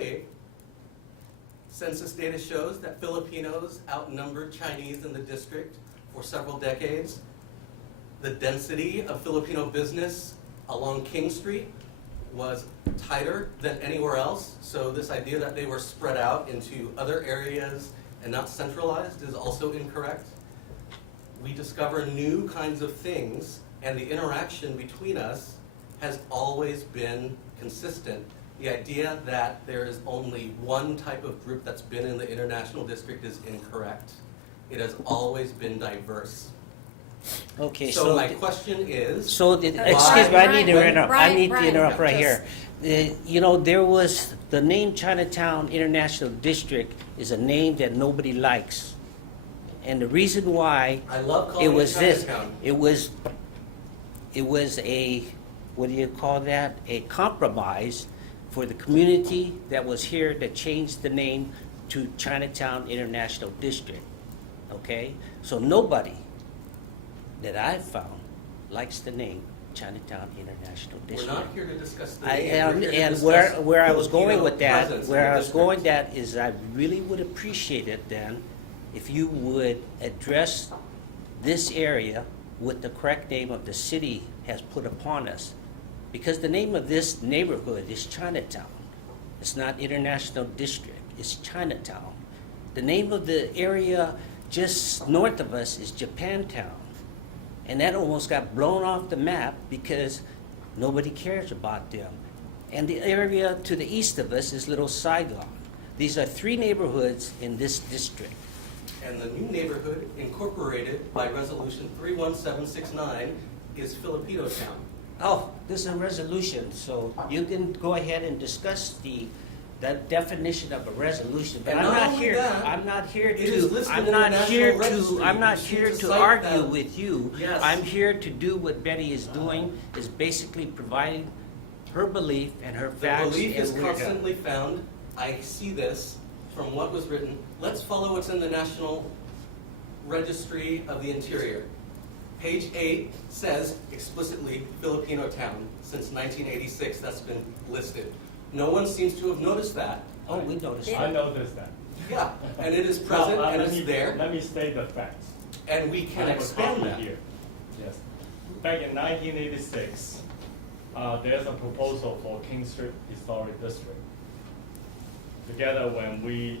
8th, census data shows that Filipinos outnumbered Chinese in the district for several decades. The density of Filipino business along King Street was tighter than anywhere else, so this idea that they were spread out into other areas and not centralized is also incorrect. We discover new kinds of things, and the interaction between us has always been consistent. The idea that there is only one type of group that's been in the international district is incorrect. It has always been diverse. Okay, So my question is, excuse me, I need to interrupt. I need to Brian, interrupt right just- here. You know, there was the name Chinatown International District is a name that nobody likes, and the reason why I love it calling was it this. Chinatown. It was a, what do you call that? A compromise for the community that was here that changed the name to Chinatown International District. Okay, so nobody that I've found likes the name Chinatown International We're District. not here to discuss the I name. am, We're here to and discuss where I was going Filipino with that, presence in where the I was going district. that is I really would appreciate it then if you would address this area with the correct name of the city has put upon us. Because the name of this neighborhood is Chinatown. It's not International District, it's Chinatown. The name of the area just north of us is Japantown. And that almost got blown off the map because nobody cares about them. And the area to the east of us is Little Saigon. These are three neighborhoods in this district. And the new neighborhood incorporated by Resolution 31769 is Filipino Town. Oh, this is a resolution, so you can go ahead and discuss the definition of a resolution. But And I'm not not only here. that, I'm not here it is to. listed I'm in the not National here Registry. to. I'm not You here need to to cite argue them. with you. Yes. I'm here to do what Betty is doing, is basically providing her belief and her The facts. belief and is we're done. constantly found. I see this from what was written. Let's follow what's in the National Registry of the Interior. Page 8 says explicitly Filipino Town. Since 1986, that's been listed. No one seems to have noticed that. Oh, we noticed Yeah. that. I noticed that. Yeah, and it is present Now, and let it's me- there, Let me state the facts. and we I can have a expand copy that. here. Yes. Back in 1986, there's a proposal for King Street Historic District. Together when the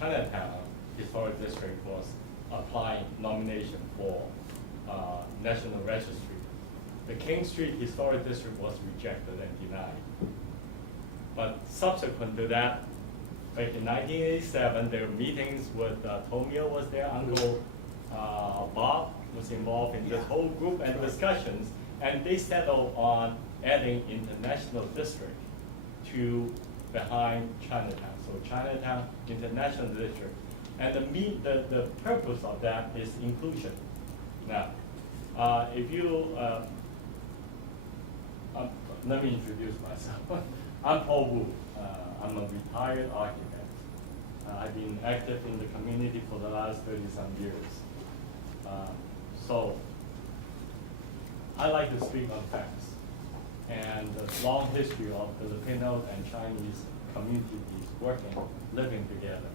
Chinatown Historic District was applying nomination for National Registry, the King Street Historic District was rejected and denied. But subsequent to that, back in 1987, there were meetings with Tomio was there, Uncle Bob was involved in this Yeah. whole group and discussions, and they settled on adding International District to behind Chinatown. So Chinatown International District. And the purpose of that is inclusion. Now, if you, let me introduce myself. I'm Paul Wu. I'm a retired architect. I've been active in the community for the last 30-some years. So I like to speak on facts and the long history of Filipino and Chinese communities working, living together.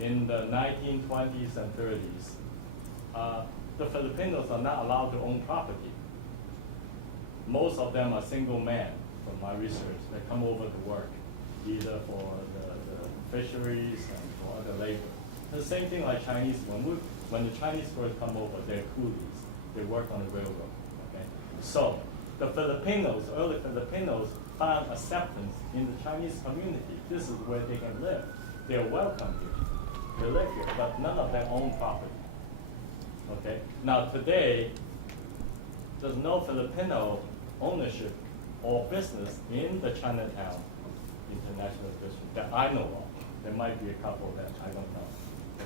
In the 1920s and 30s, the Filipinos are not allowed to own property. Most of them are single men, from my research, that come over to work, either for the fisheries and for other labor. The same thing like Chinese, when the Chinese first come over, they're coolies. They work on the railroad, okay? So the Filipinos, early Filipinos, found acceptance in the Chinese community. This is where they can live. They're welcome here. They live here, but none of them own property. Okay? Now today, there's no Filipino ownership or business in the Chinatown International District that I know of. There might be a couple that I don't know.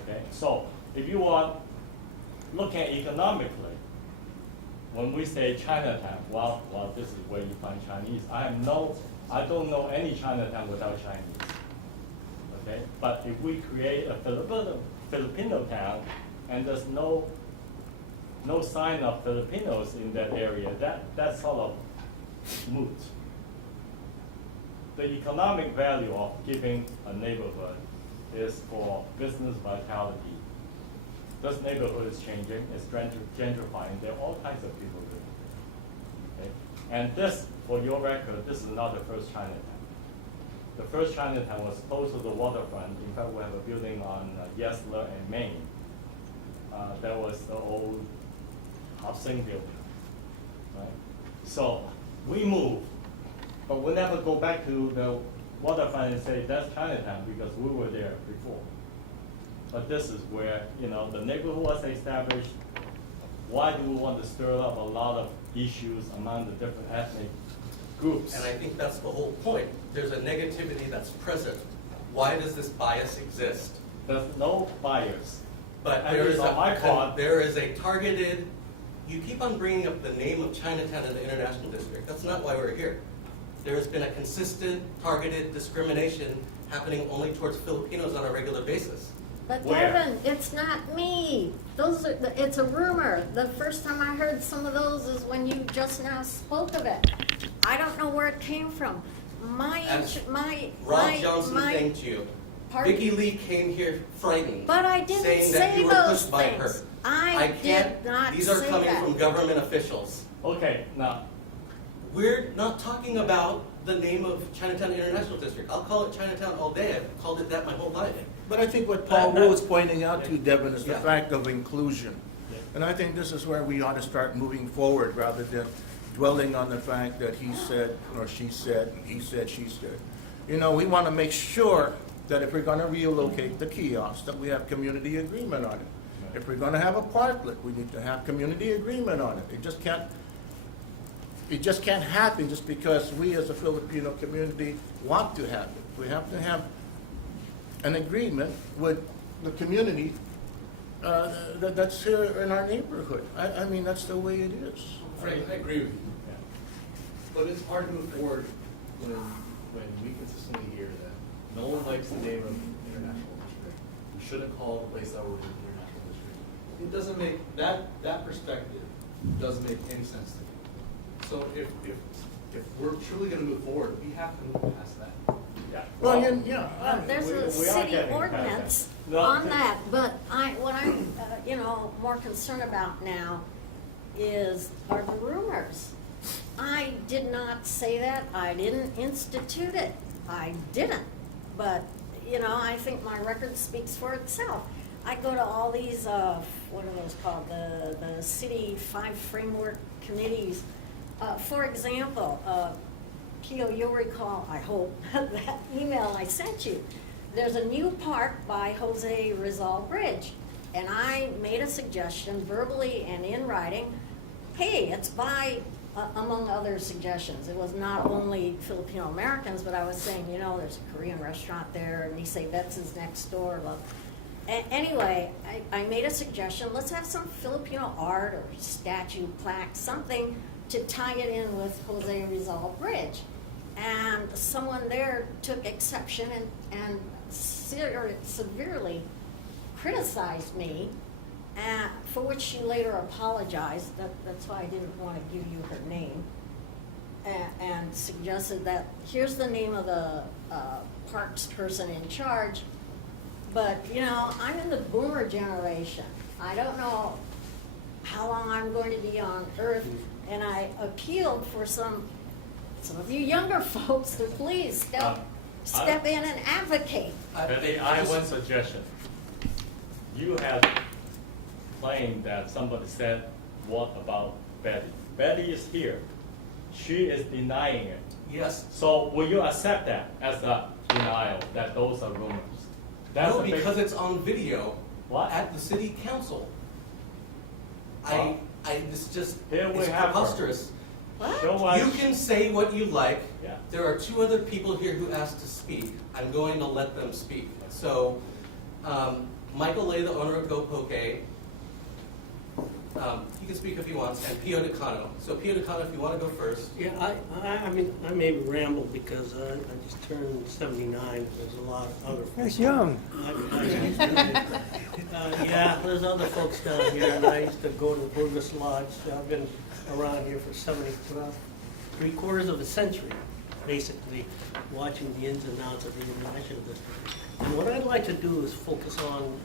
Okay? So if you want, looking economically, when we say Chinatown, well, this is where you find Chinese. I don't know any Chinatown without Chinese. Okay? But if we create a Filipino town and there's no sign of Filipinos in that area, that's sort of moot. the economic value of keeping a neighborhood is for business vitality. This neighborhood is changing, it's gentrifying, there are all kinds of people living. Okay? And this, for your record, this is not the first Chinatown. The first Chinatown was close to the waterfront. In fact, we have a building on Yesler and Main. That was the old housing building. Right? So we moved, but we never go back to the waterfront and say that's Chinatown because we were there before. But this is where, you know, the neighborhood was established. Why do we want to stir up a lot of issues among the different ethnic groups? And I think that's the whole point. There's a negativity that's present. Why does this bias exist? There's no bias. But At there least is on my part, there is a targeted, you keep on bringing up the name of Chinatown in the International District. That's not why we're here. There has been a consistent, targeted discrimination happening only towards Filipinos on a regular basis. But Where? Kevin, it's not me. Those are, it's a rumor. The first time I heard some of those is when you just now spoke of it. I don't know where it came from. As Rob Johnson thanked you. Pardon? Vicki Lee came here frightened. But I didn't saying that say you were those pushed by her. things. I can't, did not these are say coming that. from government officials. okay, now, We're not talking about the name of Chinatown International District. I'll call it Chinatown all day. I've called it that my whole life. But I think what Paul Wu is pointing out to you, Devin, is the Yeah. fact of inclusion. Yeah. And I think this is where we ought to start moving forward rather than dwelling on the fact that he said, or she said, and he said, she said. You know, we want to make sure that if we're going to relocate the kiosks, that we have community agreement on it. If we're going to have a parklet, we need to have community agreement on it. It just can't happen just because we as a Filipino community want to have it. We have to have an agreement with the community that's here in our neighborhood. I mean, that's the way it is. Frank, I agree with you, yeah. but it's hard to move forward when we consistently hear that no one likes the name of International District. We shouldn't call the place that we're in International District. It doesn't make, that perspective doesn't make any sense to me. So if we're truly gonna move forward, we have to move past that. Yeah. Well, There's we a are city getting past ordinance that. No, on that, but what I'm, more concerned about now are the rumors. I did not say that, I didn't institute it, I didn't. But, I think my record speaks for itself. I go to all these, what are those called, the city 5 framework committees. For example, Keo, you'll recall, I hope, that email I sent you. There's a new park by Jose Rizal Bridge, and I made a suggestion verbally and in writing. Hey, it's by, among other suggestions. It was not only Filipino Americans, but I was saying, there's a Korean restaurant there, and Nisei Betts is next door. Anyway, I made a suggestion. Let's have some Filipino art or statue, plaque, something to tie it in with Jose Rizal Bridge. And someone there took exception and severely criticized me, for which she later apologized. That's why I didn't want to give you her name. And suggested that here's the name of the parks person in charge. But, I'm in the boomer generation. I don't know how long I'm going to be on Earth. And I appealed for some of you younger folks to please step in and advocate. Betty, I have one suggestion. You have claimed that somebody said, what about Betty? Betty is here. She is denying it. Yes. So will you accept that as a denial, that those are rumors? That's No, a big- because it's on video. What? At the city council. Well, It's just, here we it's have her. preposterous. What? Show us. You can say what you like. Yeah. There are 2 other people here who asked to speak. I'm going to let them speak. So, Michael Lay, the owner of Go Poke, he can speak if he wants, and Pio Decano. So Pio Decano, if you want to go first. Yeah, I mean, I may ramble because I just turned 79. There's a lot of other folks. That's young. Yeah, there's other folks down here, and I used to go to Burgess Lodge. I've been around here for 3/4 of a century. basically watching the ins and outs of the international district. And what I'd like to do is focus on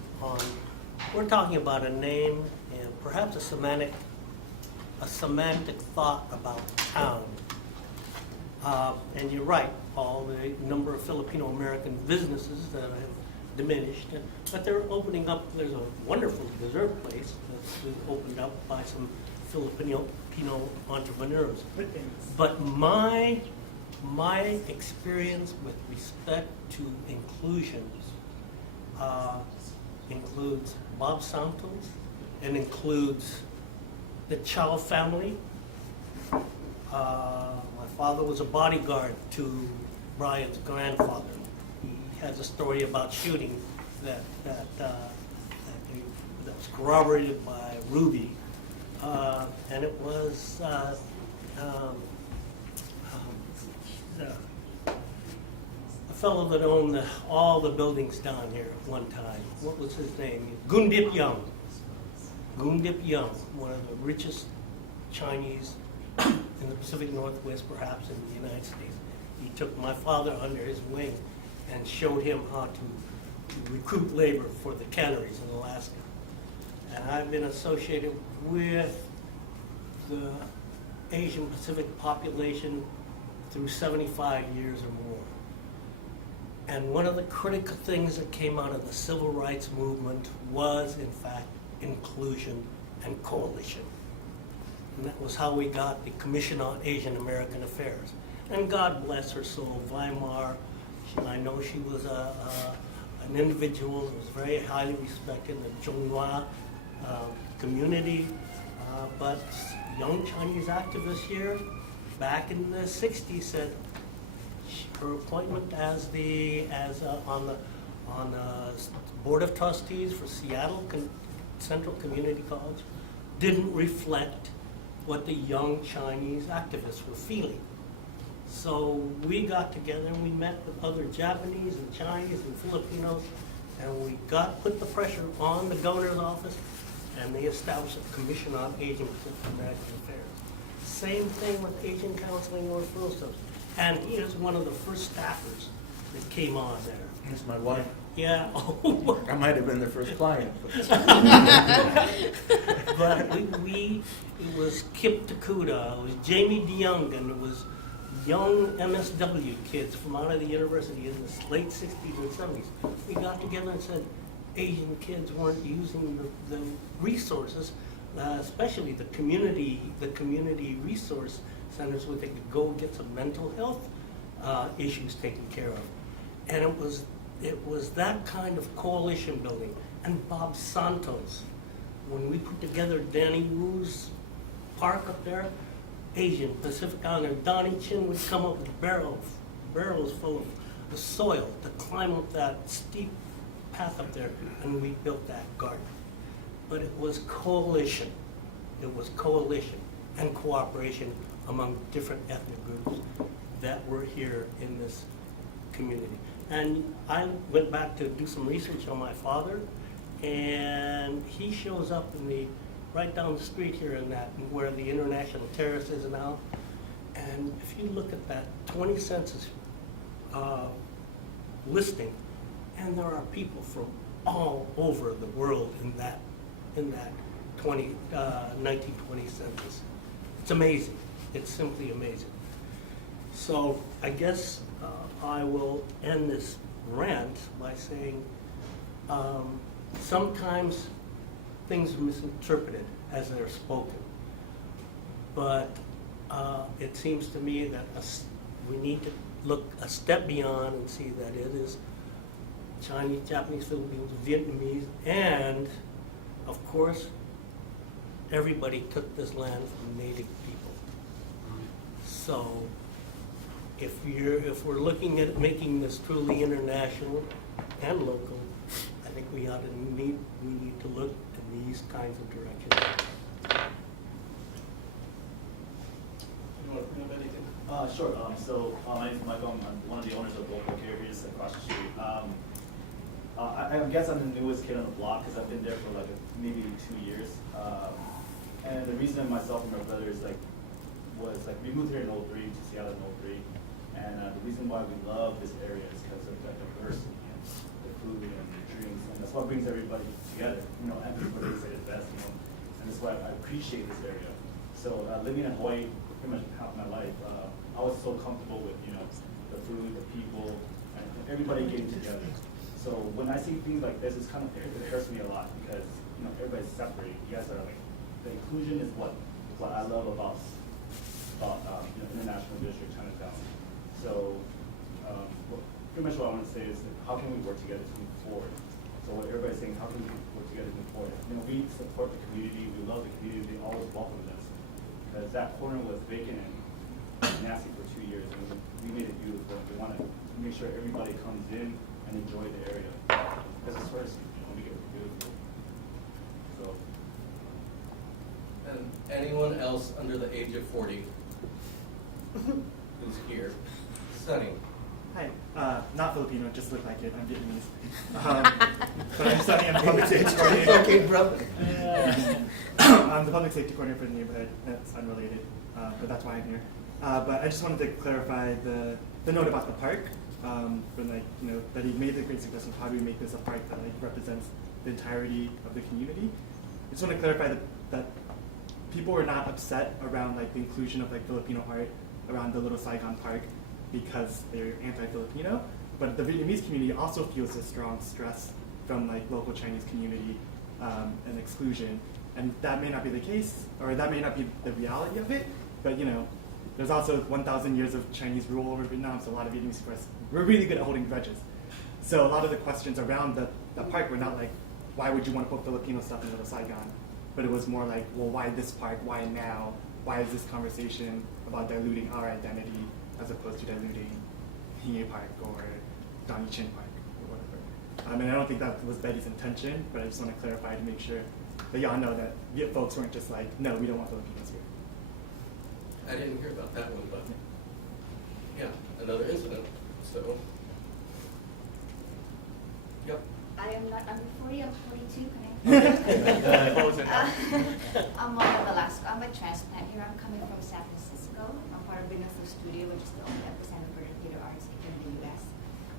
we're talking about a name and perhaps a semantic thought about town. And you're right, Paul, the number of Filipino-American businesses that have diminished, but they're opening up. There's a wonderful dessert place that's been opened up by some Filipino entrepreneurs. But my experience with respect to inclusions includes Bob Santos and includes the Chow family. My father was a bodyguard to Brian's grandfather. He has a story about shooting that was corroborated by Ruby, and it was a fellow that owned all the buildings down here at one time. What was his name? Gundip Young. Gundip Young, one of the richest Chinese in the Pacific Northwest, perhaps in the United States. He took my father under his wing and showed him how to recruit labor for the canneries in Alaska. And I've been associated with the Asian Pacific population through 75 years or more. And one of the critical things that came out of the civil rights movement was, in fact, inclusion and coalition. And that was how we got the Commission on Asian American Affairs. And God bless her soul, Weimar, I know she was an individual who was very highly respected in the Zhonghua community, but young Chinese activists here back in the 60s said her appointment on the Board of Trustees for Seattle Central Community College didn't reflect what the young Chinese activists were feeling. So we got together and we met with other Japanese and Chinese and Filipinos, and we put the pressure on the governor's office, and they established a Commission on Asian Pacific American Affairs. Same thing with Asian Counseling or Referral Services. And he is one of the first staffers that came on there. That's my wife. Yeah. I might have been the first client. But it was Kip Takuda, it was Jamie DeYoung, and it was young MSW kids from out of the university in the late 60s and 70s. We got together and said Asian kids weren't using the resources, especially the community resource centers where they could go get some mental health issues taken care of. And it was that kind of coalition building. And Bob Santos, when we put together Danny Wu's park up there, Asian Pacific Islander Donnie Chin would come up with barrels full of the soil to climb up that steep path up there, and we built that garden. But it was coalition. It was coalition and cooperation among different ethnic groups that were here in this community. And I went back to do some research on my father, and he shows up right down the street here in that, where the International Terrace is now. And if you look at that 20 census listing, and there are people from all over the world in that 1920 census. It's amazing. It's simply amazing. So I guess I will end this rant by saying sometimes things are misinterpreted as they're spoken. But it seems to me that we need to look a step beyond and see that it is Chinese, Japanese, Filipinos, Vietnamese, and of course, everybody took this land from native people. So if we're looking at making this truly international and local, I think we need to look in these kinds of directions. You want to bring up anything? Sure. My name is Michael. I'm one of the owners of Local Care here just across the street. I guess I'm the newest kid on the block because I've been there for maybe 2 years. And the reason myself and my brother was we moved here in 03 to Seattle in 03. And the reason why we love this area is because of the diversity and the food and the drinks, and that's what brings everybody together. You know, everybody say it best, you know, and that's why I appreciate this area. So living in Hawaii pretty much half my life, I was so comfortable with, you know, the food, the people, and everybody getting together. So when I see things like this, it hurts me a lot because, you know, everybody's separated. You guys are like, the inclusion is what I love about you know, International District, Chinatown. So pretty much what I want to say is, how can we work together to move forward? So what everybody's saying, how can we work together to move forward? You know, we support the community, we love the community, they always welcome us. Because that corner was vacant and nasty for 2 years, and we made it beautiful. We want to make sure everybody comes in and enjoy the area. Because it's first, you know, we get beautiful. So. And anyone else under the age of 40 who's here? Sunny. Hi, not Filipino, just look like it. I'm Vietnamese. But I'm studying in the public safety coordinator. It's okay, brother. I'm the public safety coordinator for the neighborhood. That's unrelated, but that's why I'm here. But I just wanted to clarify the note about the park. For like, you know, that he made the great suggestion. How do we make this a park that like represents the entirety of the community? I just want to clarify that people were not upset around like the inclusion of like Filipino art around the Little Saigon Park because they're anti-Filipino, but the Vietnamese community also feels a strong stress from like local Chinese community and exclusion, and that may not be the case, or that may not be the reality of it, but you know, there's also 1,000 years of Chinese rule over Vietnam, so a lot of Vietnamese express, we're really good at holding grudges. So a lot of the questions around the park were not like, why would you want to put Filipino stuff in Little Saigon? But it was more like, well, why this park? Why now? Why is this conversation about diluting our identity as opposed to diluting Hinge Park or Donnie Chin Park or whatever? And I don't think that was Betty's intention, but I just want to clarify to make sure that y'all know that Viet folks weren't just like, no, we don't want Filipinos here. I didn't hear about that one, but yeah, another incident. So, yep. I'm 40, I'm 42, can I? What was it? I'm one of Alaska. I'm a transplant here. I'm coming from San Francisco. I'm part of Binotho Studio, which is the only epicenter for theater arts here in the U.S.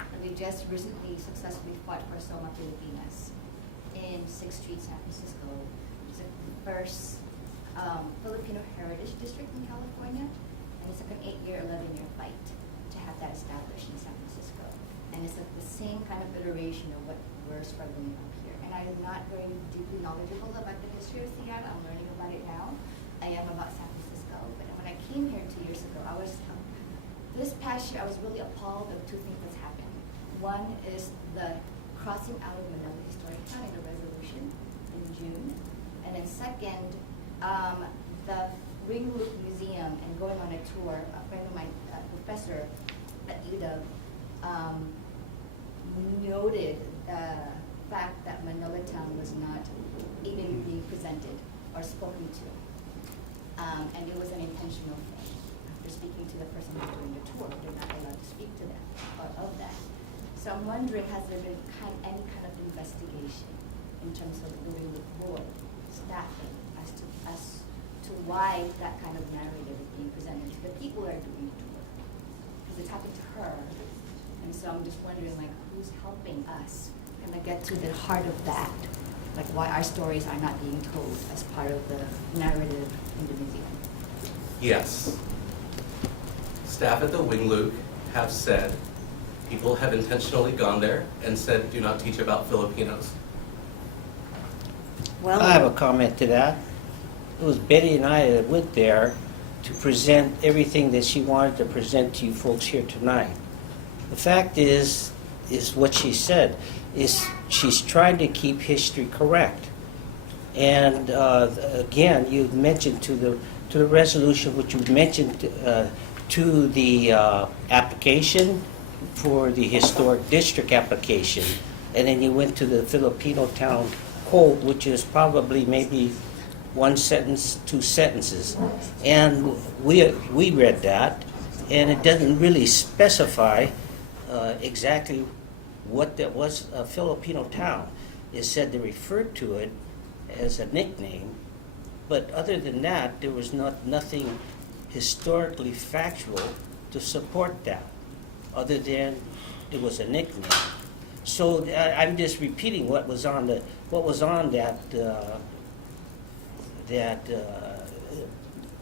And we just recently successfully fought for Soma Filipinas in 6th Street, San Francisco, which is the first Filipino heritage district in California. And it's like an 8-year, 11-year fight to have that established in San Francisco. And it's like the same kind of iteration of what we're struggling up here. And I'm not very deeply knowledgeable about the history of Seattle. I'm learning about it now. I am about San Francisco. But when I came here 2 years ago, this past year, I was really appalled of 2 things that's happened. One is the crossing out of Manila Historic Town in the resolution in June. And then second, the Ring Loop Museum and going on a tour, a friend of mine, a professor at UW, noted the fact that Manila Town was not even being presented or spoken to. And it was an intentional thing. After speaking to the person who's doing the tour, they're not allowed to speak to that or of that. So I'm wondering, has there been any kind of investigation in terms of the Ring Loop board staffing as to why that kind of narrative is being presented to the people that are doing the tour? Because it's happened to her. And so I'm just wondering, like, who's helping us kind of get to the heart of that? Like, why our stories are not being told as part of the narrative in the museum? Yes. Staff at the Wing Luke have said, people have intentionally gone there and said, do not teach about Filipinos. Well, I have a comment to that. It was Betty and I that went there to present everything that she wanted to present to you folks here tonight. The fact is what she said, is she's trying to keep history correct. And again, you mentioned to the resolution, which you mentioned to the application for the historic district application, and then you went to the Filipino Town Code, which is probably maybe 1 sentence, 2 sentences, and we read that, and it doesn't really specify exactly what that was a Filipino town. It said they referred to it as a nickname, but other than that, there was nothing historically factual to support that, other than it was a nickname. So I'm just repeating what was on that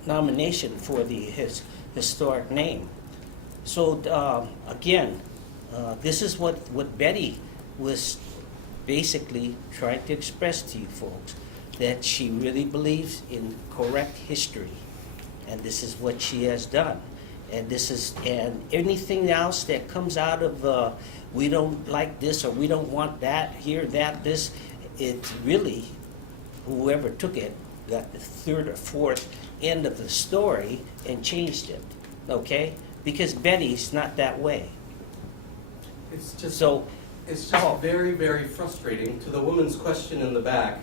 nomination for the historic name. So again, this is what Betty was basically trying to express to you folks, that she really believes in correct history, and this is what she has done. And anything else that comes out of we don't like this or we don't want that, here, that, this, it's really whoever took it got the third or fourth end of the story and changed it, okay? Because Betty's not that way. It's just, So, it's just very, very frustrating. To the woman's question in the back,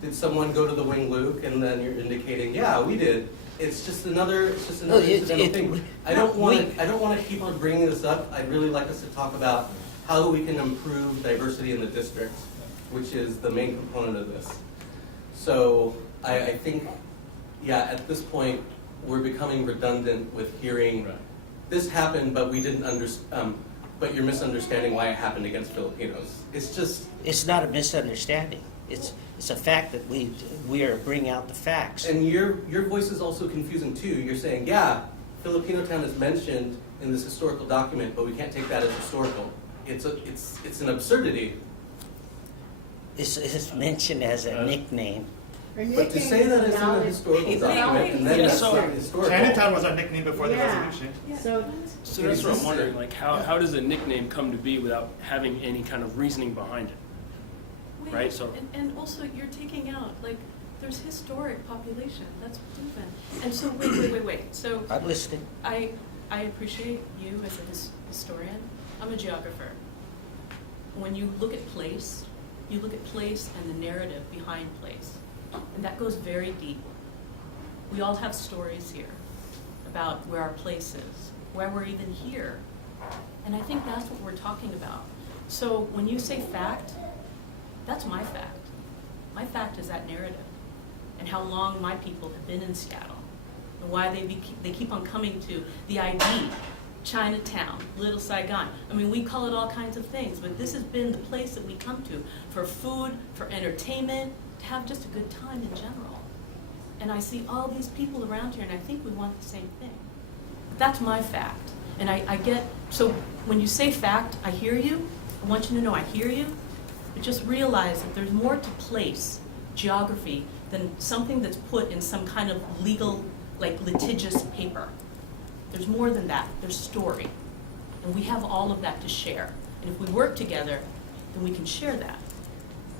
did someone go to the Wing Luke? And then you're indicating, yeah, we did. It's just another incidental thing. I don't want to keep on bringing this up. I'd really like us to talk about how we can improve diversity in the district, which is the main component of this. So I think, yeah, at this point, we're becoming redundant with hearing, this happened, but we didn't understand, but you're misunderstanding why it happened against Filipinos. It's just... it's not a misunderstanding. It's a fact that we are bringing out the facts. And your voice is also confusing too. You're saying, yeah, Filipino town is mentioned in this historical document, but we can't take that as historical. It's an absurdity. It's mentioned as a nickname. But to say that it's in a historical document and then Yeah, that's so- not historical. Chinatown was our nickname before the Yeah. resolution. So, So that's what I'm wondering, like, how does a nickname come to be without having any kind of reasoning behind it? Wait, Right, so- and also you're taking out, like, there's historic population, that's different. And so, wait, so I'm listening. I appreciate you as a historian. I'm a geographer. When you look at place, you look at place and the narrative behind place. And that goes very deep. We all have stories here about where our place is, why we're even here. And I think that's what we're talking about. So when you say fact, that's my fact. My fact is that narrative and how long my people have been in Seattle and why they keep on coming to the ID, Chinatown, Little Saigon. I mean, we call it all kinds of things, but this has been the place that we come to for food, for entertainment, to have just a good time in general. And I see all these people around here and I think we want the same thing. That's my fact. And I get, so when you say fact, I hear you. I want you to know I hear you. But just realize that there's more to place, geography, than something that's put in some kind of legal, like litigious paper. There's more than that. There's story. And we have all of that to share. And if we work together, then we can share that.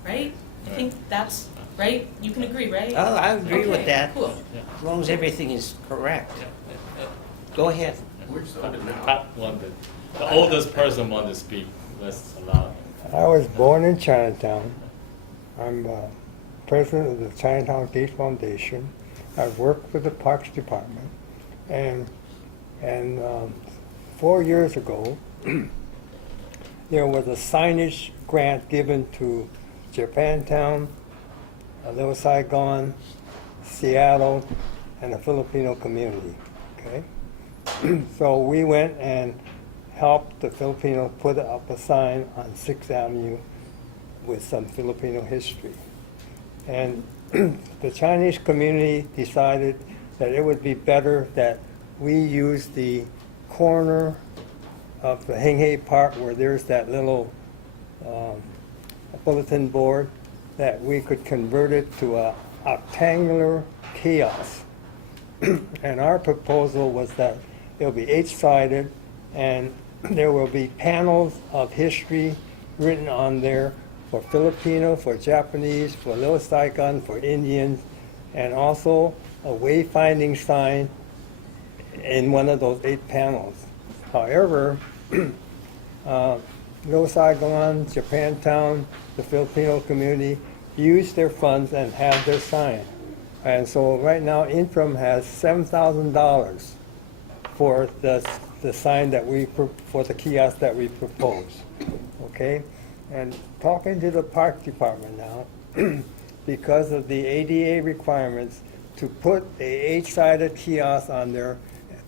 Right? I think that's, right? You can agree, right? Oh, I agree with Okay, that, cool. as long as everything is correct. Go ahead. The oldest person want to speak, let's allow. I was born in Chinatown. I'm president of the Chinatown Gate Foundation. I work with the Parks Department. And 4 years ago, there was a signage grant given to Japantown, Little Saigon, Seattle, and the Filipino community. Okay? So we went and helped the Filipinos put up a sign on 6th Avenue with some Filipino history. And the Chinese community decided that it would be better that we use the corner of the Heng Park where there's that little bulletin board, that we could convert it to a octangular kiosk. And our proposal was that it'll be 8-sided and there will be panels of history written on there for Filipino, for Japanese, for Little Saigon, for Indians, and also a wayfinding sign in one of those 8 panels. However, Little Saigon, Japantown, the Filipino community used their funds and have their sign. And so right now, Interim has $7,000 for the sign that for the kiosk that we propose. Okay? And talking to the Park Department now, because of the ADA requirements to put a 8-sided kiosk on there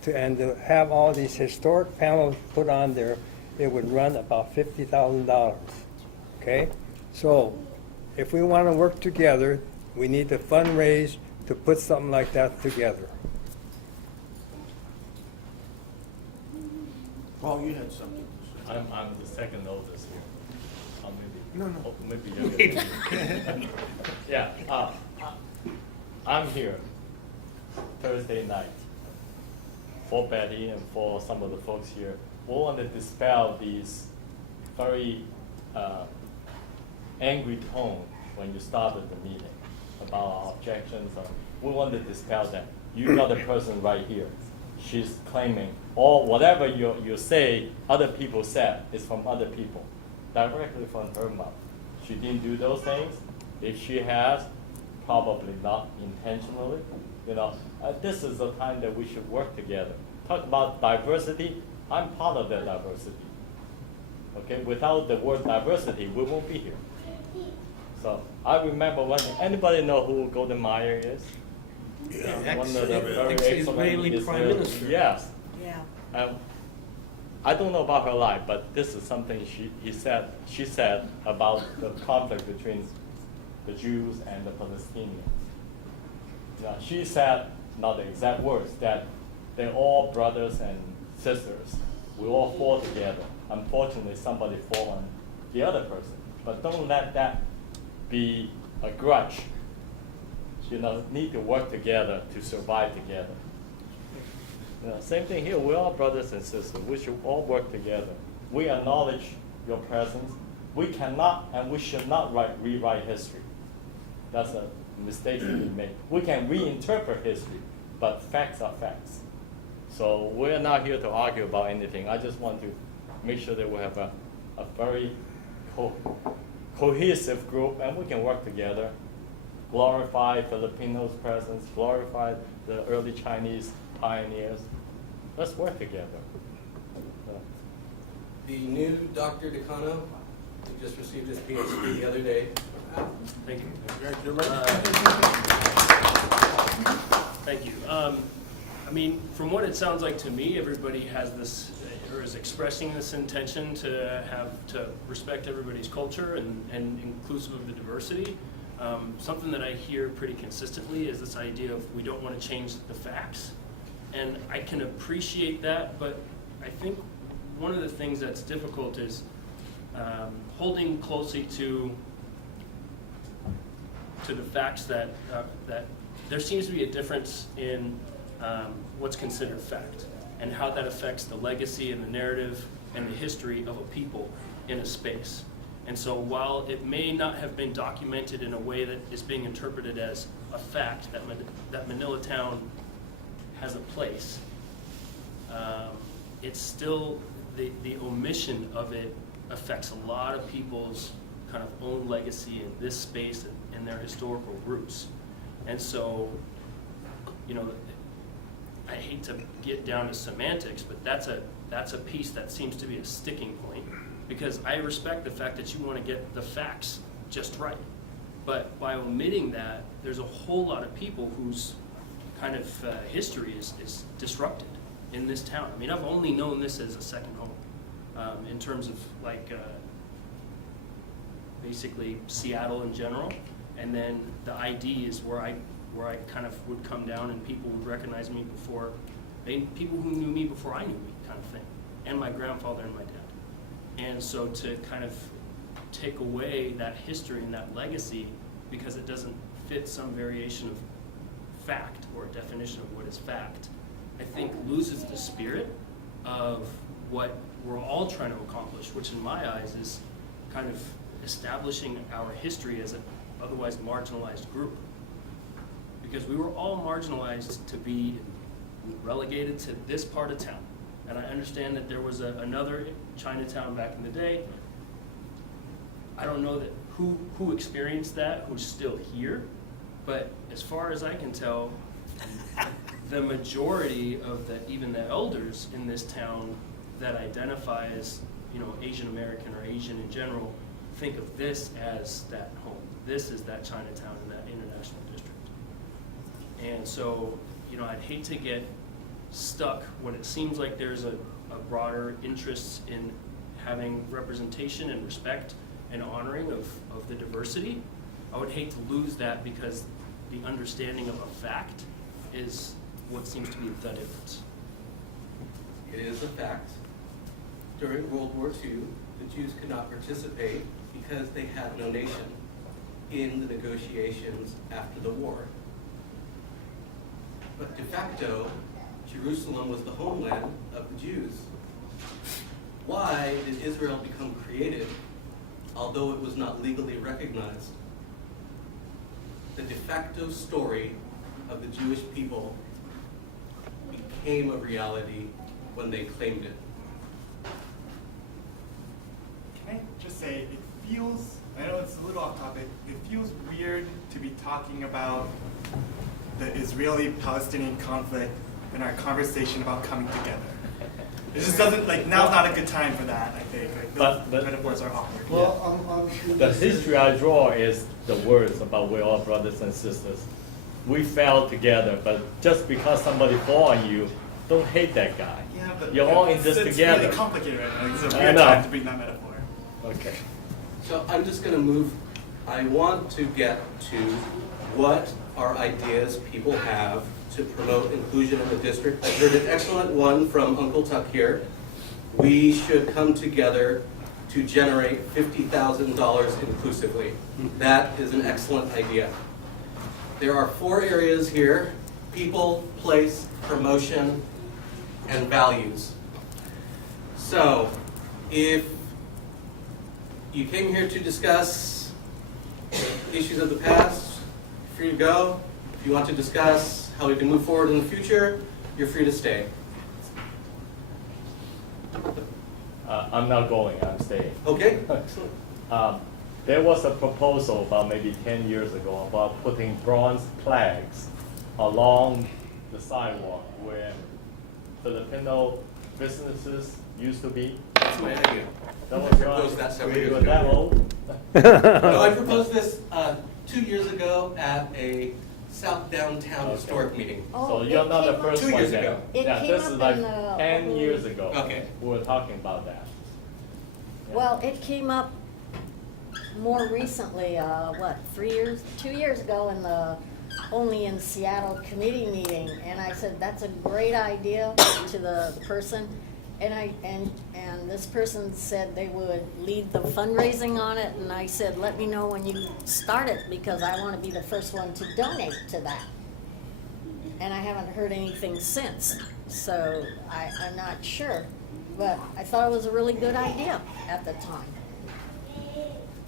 and to have all these historic panels put on there, it would run about $50,000. Okay? So if we want to work together, we need to fundraise to put something like that together. Paul, you had something. I'm the second oldest here. Maybe, No, no. oh, maybe younger than you. Yeah, I'm here Thursday night for Betty and for some of the folks here. We want to dispel these very angry tone when you started the meeting about our objections. We want to dispel that. You got a person right here. She's claiming, or whatever you say, other people said, is from other people, directly from her mouth. She didn't do those things. If she has, probably not intentionally. This is the time that we should work together. Talk about diversity. I'm part of that diversity. Okay, without the word diversity, we won't be here. So I remember when anybody know who Golda Meir is? One of the very Ex-Israeli excellent Prime Minister. Yes. Yeah. I don't know about her life, but this is something she said about the conflict between the Jews and the Palestinians. Now, she said, not the exact words, that they're all brothers and sisters. We all fall together. Unfortunately, somebody fall on the other person. But don't let that be a grudge. Need to work together to survive together. Same thing here. We're all brothers and sisters. We should all work together. We acknowledge your presence. We cannot and we should not rewrite history. That's a mistake that we make. We can reinterpret history, but facts are facts. So we're not here to argue about anything. I just want to make sure that we have a very cohesive group and we can work together. Glorify Filipinos' presence, glorify the early Chinese pioneers. Let's work together. The new Dr. Decano, who just received his PhD the other day. Thank you. Congratulations. Thank you. I mean, from what it sounds like to me, everybody has this, or is expressing this intention to respect everybody's culture and inclusive of the diversity. Something that I hear pretty consistently is this idea of we don't want to change the facts. And I can appreciate that, but I think one of the things that's difficult is holding closely to the facts that there seems to be a difference in what's considered fact and how that affects the legacy and the narrative and the history of a people in a space. And so while it may not have been documented in a way that is being interpreted as a fact, that Manila town has a place, it's still, the omission of it affects a lot of people's kind of own legacy in this space and their historical roots. And so, I hate to get down to semantics, but that's a piece that seems to be a sticking point. Because I respect the fact that you want to get the facts just right. But by omitting that, there's a whole lot of people whose kind of history is disrupted in this town. I mean, I've only known this as a second home in terms of basically Seattle in general. And then the ID is where I kind of would come down and people would recognize me before, people who knew me before I knew me kind of thing. And my grandfather and my dad. And so to kind of take away that history and that legacy because it doesn't fit some variation of fact or definition of what is fact, I think loses the spirit of what we're all trying to accomplish, which in my eyes is kind of establishing our history as an otherwise marginalized group. Because we were all marginalized to be relegated to this part of town. And I understand that there was another Chinatown back in the day. I don't know that who experienced that, who's still here, but as far as I can tell, the majority of even the elders in this town that identify as Asian American or Asian in general think of this as that home. This is that Chinatown in that international district. And so, I'd hate to get stuck when it seems like there's a broader interest in having representation and respect and honoring of the diversity. I would hate to lose that because the understanding of a fact is what seems to be the difference. It is a fact. During World War II, the Jews could not participate because they had no nation in the negotiations after the war. But de facto, Jerusalem was the homeland of the Jews. Why did Israel become created, although it was not legally recognized? The de facto story of the Jewish people became a reality when they claimed it. Can I just say, it feels, I know it's a little off topic, it feels weird to be talking about the Israeli-Palestinian conflict in our conversation about coming together. It just doesn't, like, now's not a good time for that, I think. Like, But the metaphors are awkward. Well, The history I draw is the words about we're all brothers and sisters. We fell together, but just because somebody fall on you, don't hate that guy. Yeah, but You're all in this it's together. really complicated right now. It's a I weird know. time to bring that metaphor. Okay. So I'm just going to move, I want to get to what are ideas people have to promote inclusion in the district. I heard an excellent one from Uncle Tuck here. We should come together to generate $50,000 inclusively. That is an excellent idea. There are 4 areas here: people, place, promotion, and values. So, if you came here to discuss issues of the past, you're free to go. If you want to discuss how we can move forward in the future, you're free to stay. I'm not going, I'm staying. Okay? There was a proposal about maybe 10 years ago about putting bronze flags along the sidewalk where Filipino businesses used to be. That's my idea. That I was proposed that several years You're ago. that old? No, I proposed this 2 years ago at a South Downtown Okay. Historic meeting. Oh, So it you're not the came up- first 2 one years then. ago. It Yeah, came this up is like in the 10 open- years ago. Okay. We were talking about that. Yeah. Well, it came up more recently, 2 years ago in the Only in Seattle committee meeting, and I said, that's a great idea to the person. And this person said they would lead the fundraising on it, and I said, let me know when you start it, because I want to be the first one to donate to that. And I haven't heard anything since, so I'm not sure. But I thought it was a really good idea at the time.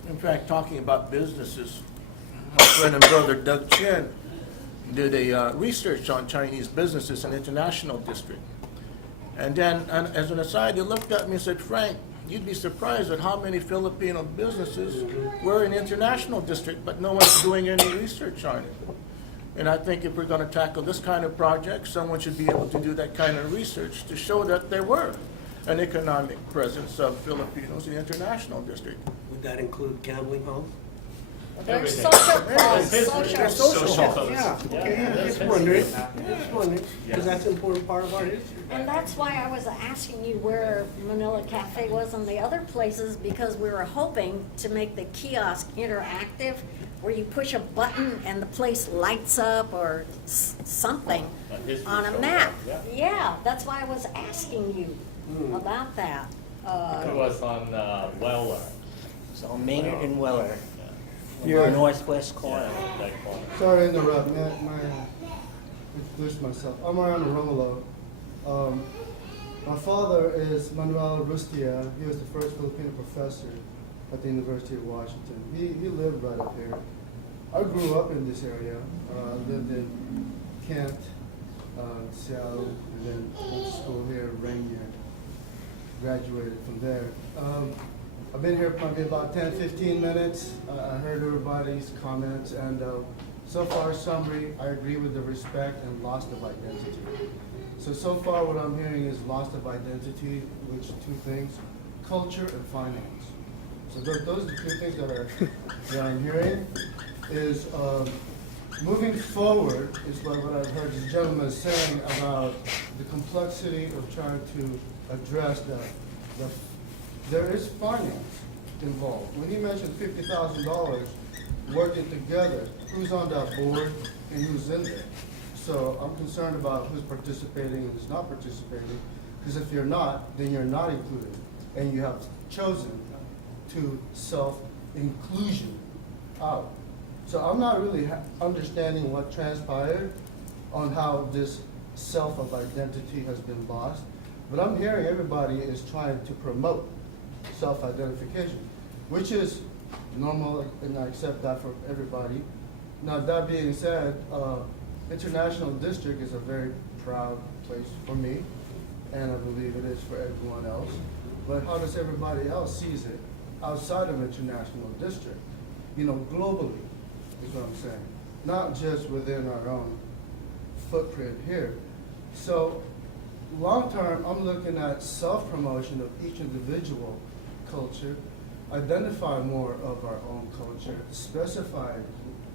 In fact, talking about businesses, my friend and brother Doug Chin did a research on Chinese businesses in the international district. And then, as an aside, he looked at me and said, Frank, you'd be surprised at how many Filipino businesses were in the international district, but no one's doing any research on it. And I think if we're going to tackle this kind of project, someone should be able to do that kind of research to show that there were an economic presence of Filipinos in the international district. Would that include gambling halls? There's Everything. social clubs, They're social. social. Yeah, Yeah, okay, that's just wondering, history. just wondering, because that's an important part of our history. And that's why I was asking you where Manila Cafe was and the other places, because we were hoping to make the kiosk interactive, where you push a button and the place lights up or something A history on a show, map. yeah. Yeah, that's why I was asking you about that. It was on Weller. So Maynard and Weller, Yeah. northwest corner. Yeah, that corner. Sorry to interrupt, introduce myself. I'm Mariano Romulo. My father is Manuel Rustia. He was the first Filipino professor at the University of Washington. He lived right up here. I grew up in this area. Lived in Kent, Seattle, and then went to school here at Rainier. Graduated from there. I've been here probably about 10, 15 minutes. I heard everybody's comments, and so far, summary, I agree with the respect and loss of identity. So far what I'm hearing is loss of identity, which two things, culture and finance. So those are the two things that I'm hearing is moving forward is what I've heard the gentleman saying about the complexity of trying to address there is finance involved. When he mentioned $50,000 working together, who's on that board and who's in there? So I'm concerned about who's participating and who's not participating, because if you're not, then you're not included, and you have chosen to self-inclusion out. So I'm not really understanding what transpired on how this self of identity has been lost, but I'm hearing everybody is trying to promote self-identification, which is normal, and I accept that for everybody. Now, that being said, International District is a very proud place for me, and I believe it is for everyone else. But how does everybody else sees it outside of International District? You know, globally, is what I'm saying. Not just within our own footprint here. So, long term, I'm looking at self-promotion of each individual culture, identify more of our own culture, specify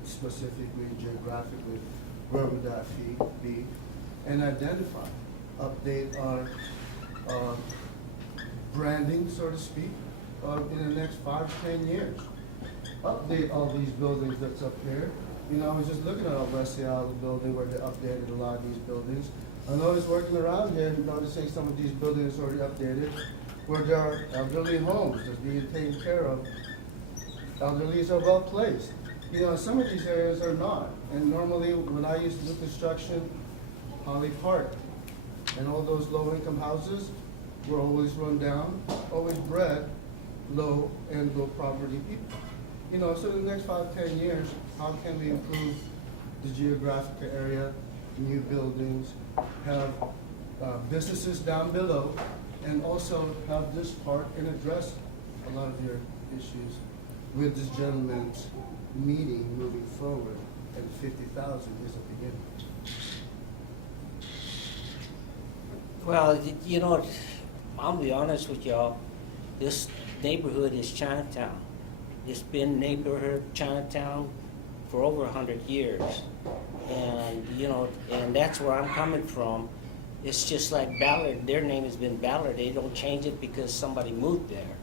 specifically, geographically, where would that be, and identify, update our branding, so to speak, in the next 5 to 10 years. Update all these buildings that's up here. You know, I was just looking at our West Seattle building where they updated a lot of these buildings. I noticed working around here, noticing some of these buildings already updated, where there are elderly homes that's being taken care of. Elderlies are well placed. You know, some of these areas are not. And normally, when I used to do construction, Holly Park and all those low-income houses were always run down, always bred low and low poverty people. You know, so in the next 5, 10 years, how can we improve the geographic area, new buildings, have businesses down below, and also have this park and address a lot of your issues with this gentleman's meeting moving forward, and 50,000 is a beginning. Well, you know, I'll be honest with y'all, this neighborhood is Chinatown. It's been neighborhood Chinatown for over 100 years. And, you know, and that's where I'm coming from. It's just like Ballard, their name has been Ballard. They don't change it because somebody moved there.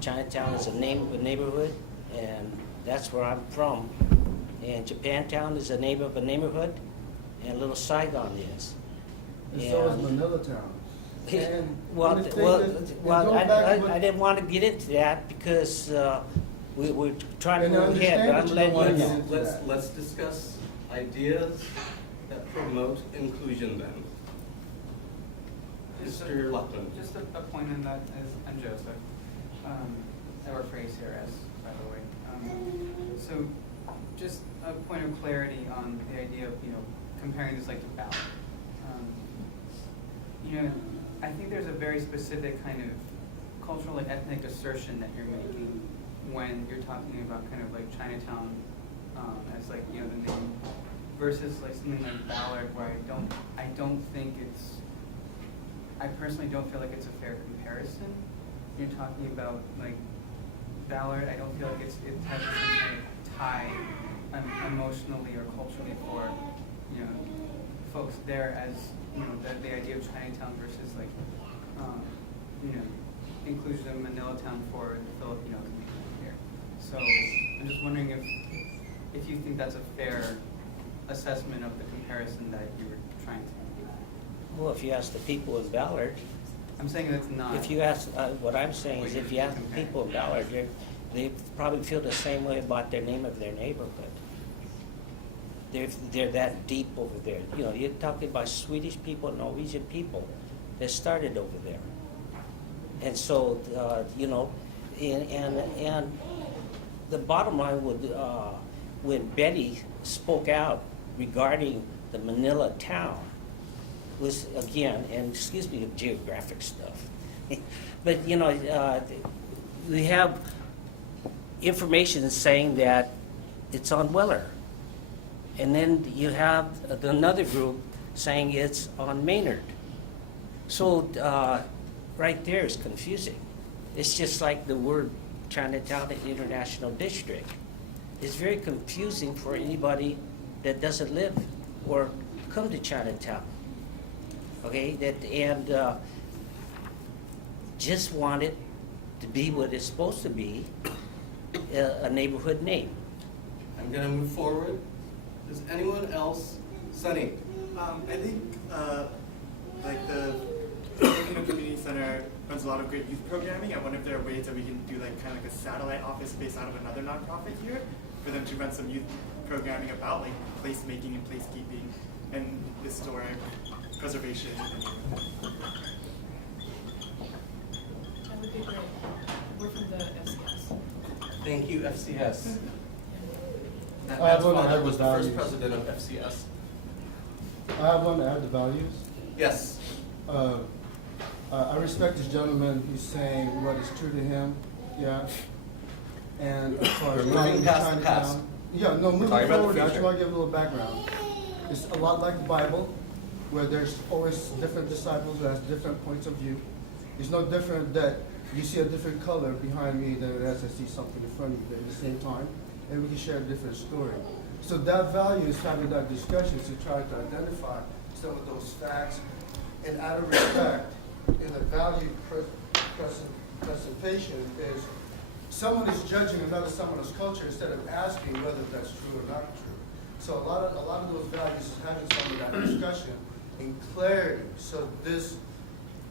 Chinatown is a name of a neighborhood, and that's where I'm from. And Japantown is a name of a neighborhood, and Little Saigon is. And so is Manila Town. And I didn't want to get into that because we're trying to move ahead, but I'm letting you know. Let's discuss ideas that promote inclusion then. Mr. Luckman. Just a point on that is, I'm Joseph. I work for ACRS, by the way. So just a point of clarity on the idea of, you know, comparing this like to ballot. You know, I think there's a very specific kind of cultural, like ethnic assertion that you're making when you're talking about kind of like Chinatown as like, you know, the name versus like something like Ballard, where I don't think I personally don't feel like it's a fair comparison. You're talking about like Ballard, I don't feel like it has some kind of tie emotionally or culturally for, you know, folks there as, you know, the idea of Chinatown versus like, you know, inclusion of Manila Town for the Filipinos here. So I'm just wondering if you think that's a fair assessment of the comparison that you were trying to make. Well, if you ask the people in Ballard, I'm saying that's not. if you ask, what I'm saying is if you ask the people in Ballard, they probably feel the same way about their name of their neighborhood. They're that deep over there. You know, you're talking about Swedish people, Norwegian people that started over there. And so, you know, and the bottom line would, when Betty spoke out regarding the Manila town, was again, and excuse me, geographic stuff, but you know, we have information saying that it's on Weller. And then you have another group saying it's on Maynard. So right there is confusing. It's just like the word Chinatown and International District. is very confusing for anybody that doesn't live or come to Chinatown. Okay, just want it to be what it's supposed to be, a neighborhood name. I'm gonna move forward. Does anyone else? Sunny? I think like the Filipino Community Center runs a lot of great youth programming. I wonder if there are ways that we can do like kind of like a satellite office based out of another nonprofit here for them to run some youth programming about like placemaking and placekeeping and historic preservation. That would be great. We're from the FCS. Thank you, FCS. Matt I have one father add was the values. first president of FCS. I have one to add the values. Yes. I respect this gentleman. He's saying what is true to him. Yeah. And as far as We're moving past the Chinatown- past. Yeah, no, moving Talking about the forward, I just future. want to give a little background. It's a lot like the Bible, where there's always different disciples that has different points of view. It's no different that you see a different color behind me than it is I see something in front of you at the same time, and we can share a different story. So that value is having that discussion to try to identify some of those facts and out of respect in the value presentation is someone is judging someone's culture instead of asking whether that's true or not true. So a lot of those values is having some of that discussion in clarity, so this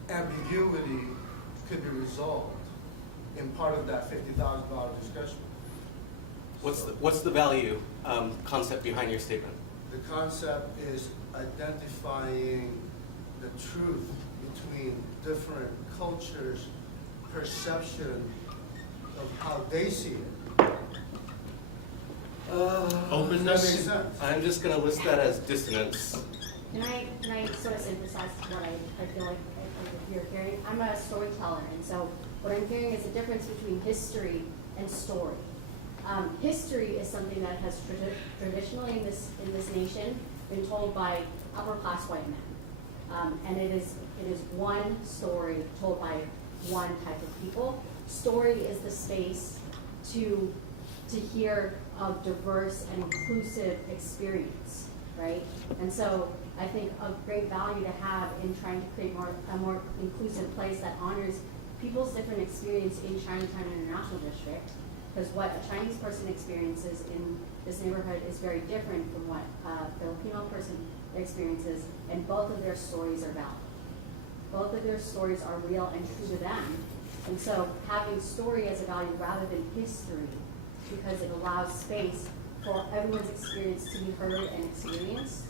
ambiguity could be resolved in part of that $50,000 discussion. What's the value concept behind your statement? The concept is identifying the truth between different cultures' perception of how they see it. Does that make sense? I'm just gonna list that as dissonance. Can I sort of synthesize what I feel like you're hearing? I'm a storyteller, and so what I'm hearing is the difference between history and story. History is something that has traditionally in this nation been told by upper class white men, and it is one story told by one type of people. Story is the space to hear a diverse and inclusive experience, right? And so I think a great value to have in trying to create a more inclusive place that honors people's different experience in Chinatown International District, because what a Chinese person experiences in this neighborhood is very different from what a Filipino person experiences, and both of their stories are valid. Both of their stories are real and true to them. And so having story as a value rather than history, because it allows space for everyone's experience to be heard and experienced,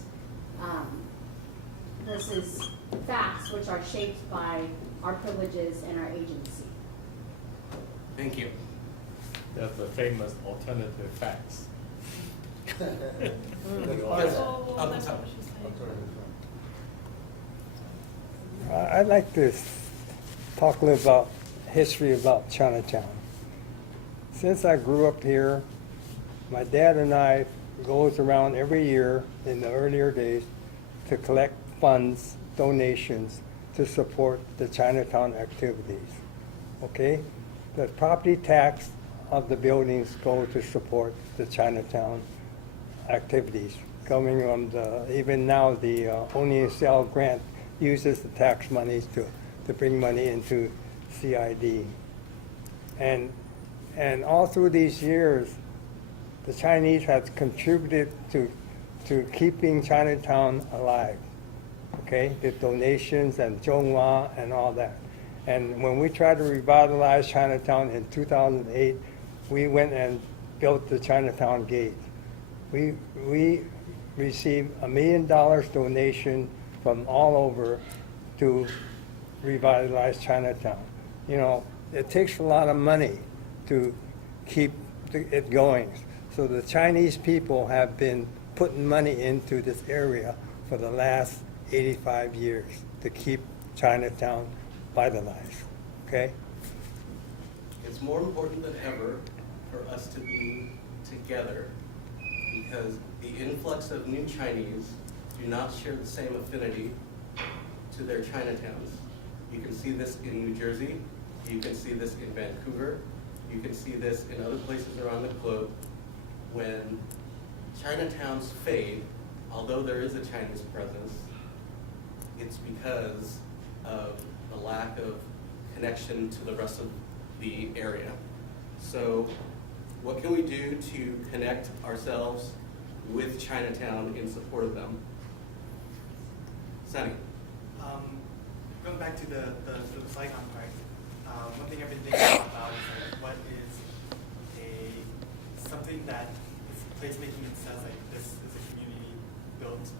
versus facts, which are shaped by our privileges and our agency. Thank you. That's the famous alternative facts. I'd like to talk a little about history about Chinatown. Since I grew up here, my dad and I goes around every year in the earlier days to collect funds, donations to support the Chinatown activities. Okay? The property tax of the buildings go to support the Chinatown activities. Coming from even now, the Only and Sell grant uses the tax monies to bring money into CID. And all through these years, the Chinese have contributed to keeping Chinatown alive. Okay, the donations and Zhonghua and all that. And when we tried to revitalize Chinatown in 2008, we went and built the Chinatown Gate. We received $1 million donation from all over to revitalize Chinatown. You know, it takes a lot of money to keep it going. So the Chinese people have been putting money into this area for the last 85 years to keep Chinatown vitalized, okay? It's more important than ever for us to be together because the influx of new Chinese do not share the same affinity to their Chinatowns. You can see this in New Jersey, you can see this in Vancouver, you can see this in other places around the globe. when Chinatowns fade, although there is a Chinese presence, it's because of the lack of connection to the rest of the area. So what can we do to connect ourselves with Chinatown in support of them? Sunny. Going back to the Saigon Park, one thing I've been thinking about is like, what is something that is placemaking and says like this is a community built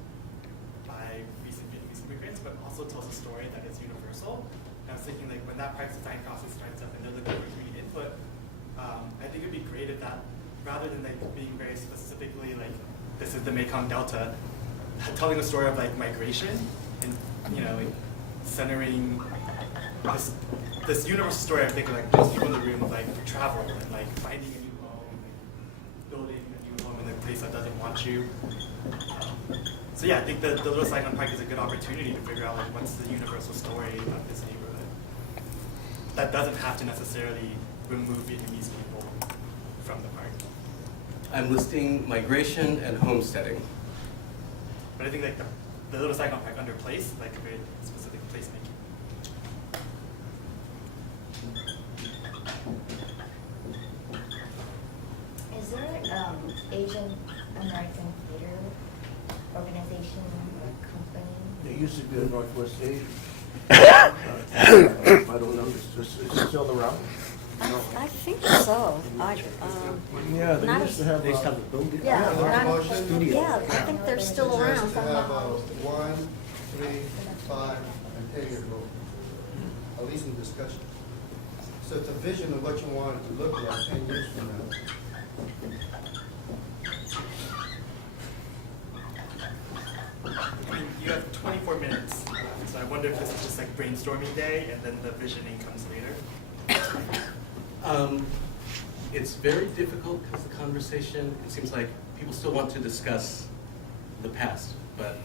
by recent Vietnamese immigrants, but also tells a story that is universal. And I was thinking like when that park design process starts up and they're looking for community input, I think it'd be great if that, rather than like being very specifically like this is the Mekong Delta, telling a story of like migration and like centering this universal story. I think like most people in the room of like travel and like finding a new home, like building a new home in a place that doesn't want you. So yeah, I think the Little Saigon Park is a good opportunity to figure out like what's the universal story of this neighborhood. That doesn't have to necessarily remove Vietnamese people from the park. I'm listing migration and homesteading. But I think like the Little Saigon Park under place, like a very specific placemaking. Is there Asian American theater organization or company? There used to be a Northwest Asian. I don't know, is it still around? I think so. Yeah, they Not used to as- have. They used to have a building. Yeah, Yeah, not- motion. yeah, I think they're still around. To have a 1, 3, 5, and 10-year goal, at least in discussion. So it's a vision of what you want it to look like 10 years from now. I mean, you have 24 minutes, so I wonder if this is just like brainstorming day and then the visioning comes later. It's very difficult because the conversation, it seems like people still want to discuss the past, but.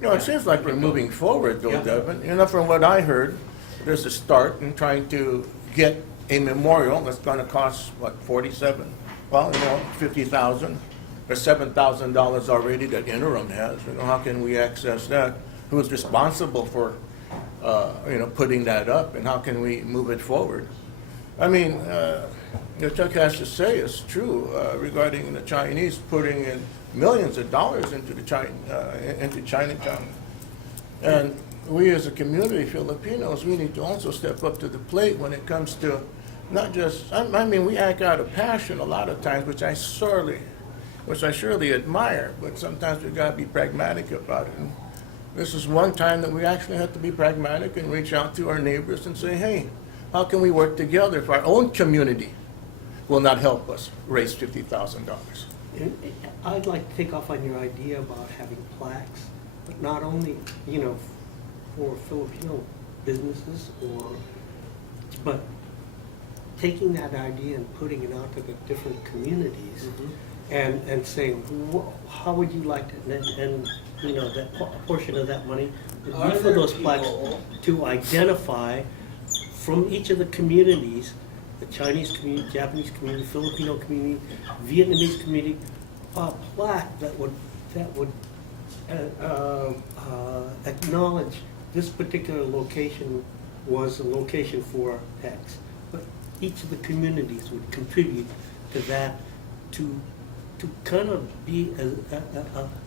It seems like we're moving forward though, Yeah. Devin. From what I heard, there's a start in trying to get a memorial that's gonna cost, what, 47? Well, 50,000. There's $7,000 already that interim has. How can we access that? Who's responsible for, putting that up, and how can we move it forward? I mean, what Chuck has to say is true regarding the Chinese putting in millions of dollars into into Chinatown. And we as a community, Filipinos, we need to also step up to the plate when it comes to not just, we act out of passion a lot of times, which I surely admire, but sometimes we've got to be pragmatic about it. And this is one time that we actually have to be pragmatic and reach out to our neighbors and say, hey, how can we work together if our own community will not help us raise $50,000? And I'd like to take off on your idea about having plaques, but not only, for Filipino businesses but taking that idea and putting it out to the different communities and saying, how would you like to, and that a portion of that money would be for those plaques to identify from each of the communities, the Chinese community, Japanese community, Filipino community, Vietnamese community, a plaque that would acknowledge this particular location was a location for X. But each of the communities would contribute to that to kind of be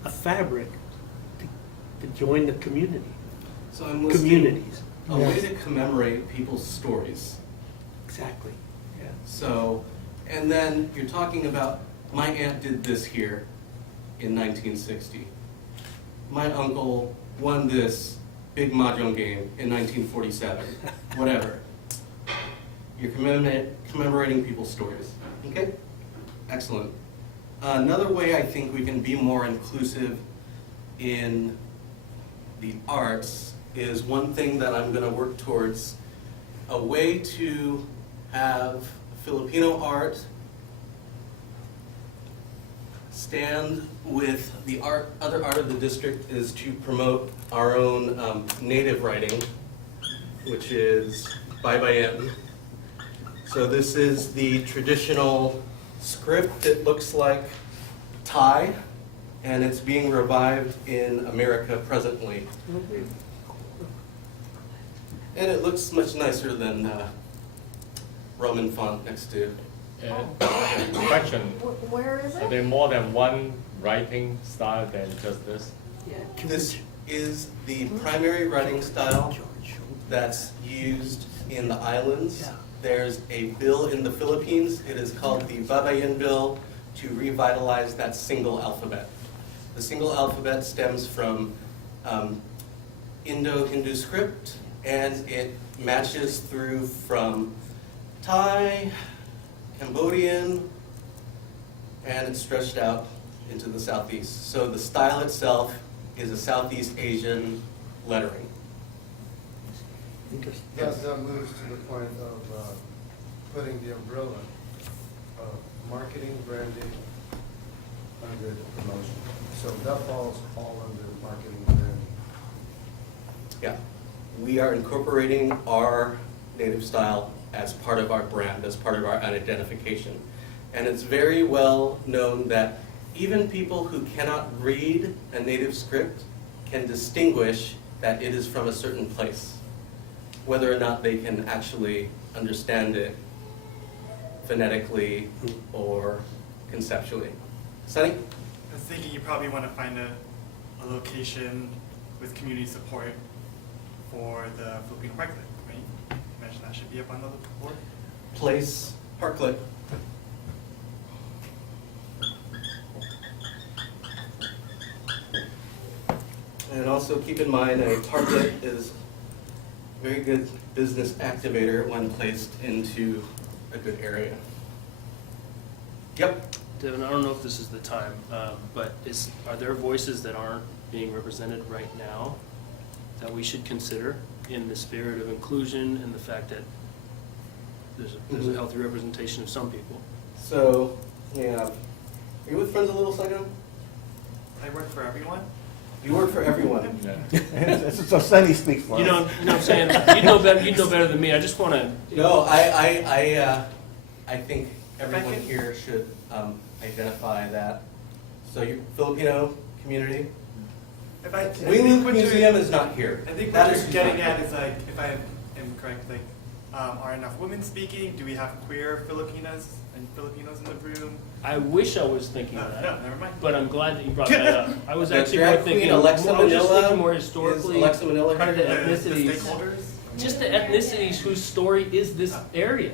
a fabric to join the community. So I'm listing Communities. a way to commemorate people's stories. Exactly. Yeah. So, and then you're talking about, my aunt did this here in 1960. My uncle won this big mahjong game in 1947. Whatever. You're commemorating people's stories. Okay? Excellent. Another way I think we can be more inclusive in the arts is one thing that I'm going to work towards, a way to have Filipino art stand with the other art of the district is to promote our own native writing, which is Baybayin. So this is the traditional script that looks like Thai, and it's being revived in America presently. And it looks much nicer than Roman font next to. Question, Where is are it? there more than one writing style than just this? This is the primary writing style that's used in the islands. There's a bill in the Philippines. It is called the Babayan Bill to revitalize that single alphabet. The single alphabet stems from Indo-Hindu script, and it matches through from Thai, Cambodian, and it's stretched out into the Southeast. So the style itself is a Southeast Asian lettering. That moves to the point of putting the umbrella of marketing, branding under the promotion. So that falls all under marketing and branding. Yeah, we are incorporating our native style as part of our brand, as part of our identification. And it's very well known that even people who cannot read a native script can distinguish that it is from a certain place, whether or not they can actually understand it phonetically or conceptually. Sunny? I was thinking you probably want to find a location with community support for the Filipino Parklet, right? Imagine that should be up on the board. Place, Parklet. And also keep in mind a parklet is a very good business activator when placed into a good area. Yep. Devin, I don't know if this is the time, but are there voices that aren't being represented right now that we should consider in the spirit of inclusion and the fact that there's a healthy representation of some people? So, yeah. Are you with Friends of Little Saigon? I work for everyone. You work for everyone. So Sunny speaks for us. You know what I'm saying? You'd know better than me. I just want to. No, I think everyone here should identify that. So your Filipino community. Wing Museum is not here. I think That what is you're getting not at here. is like, if I am correct, like, are enough women speaking? Do we have queer Filipinas and Filipinos in the room? I wish I was thinking of that. No, never mind. But I'm glad that you brought that up. I was The actually drag more thinking. queen Alexa I was just Manila thinking more is historically. Alexa Manila kind of the here? The ethnicities. stakeholders? Just the ethnicities whose story is this area.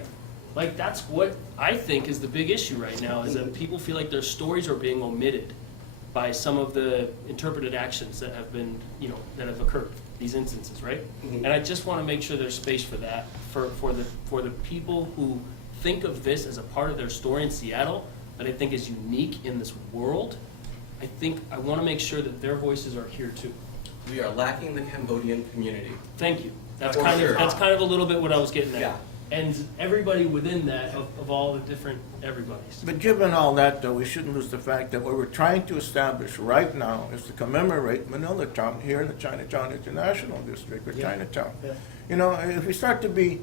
Like, that's what I think is the big issue right now, is that people feel like their stories are being omitted by some of the interpreted actions that have been, that have occurred, these instances, right? Mhm. And I just want to make sure there's space for that, for the people who think of this as a part of their story in Seattle, that I think is unique in this world. I want to make sure that their voices are here too. We are lacking the Cambodian community. Thank you. That's For kind sure. of a little bit what I was getting at. Yeah. And everybody within that, of all the different everybody's. But given all that, though, we shouldn't lose the fact that what we're trying to establish right now is to commemorate Manila Town here in the Chinatown International District, or Chinatown. Yeah. If we start to be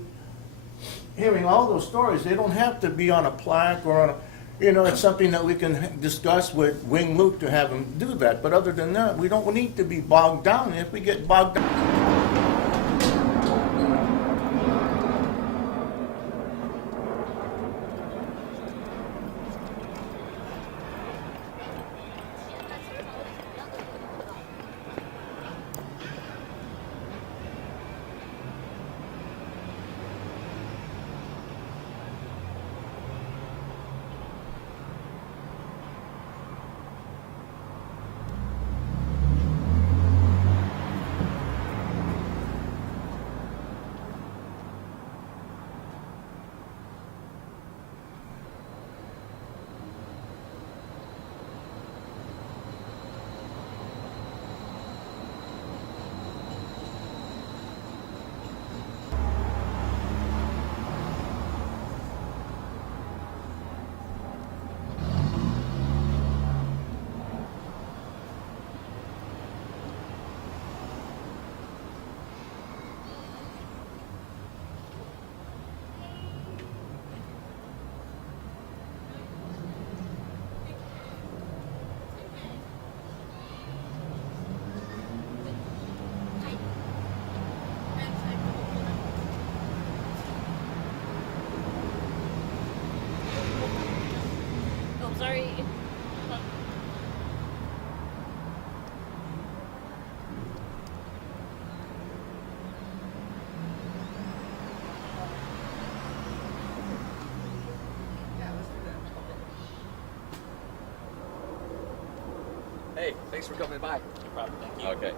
hearing all those stories, they don't have to be on a plaque or on a, it's something that we can discuss with Wing Luke to have him do that. But other than that, we don't need to be bogged down. If we get bogged down, Sorry. Hey, thanks for coming by. No problem. Thank you. Okay.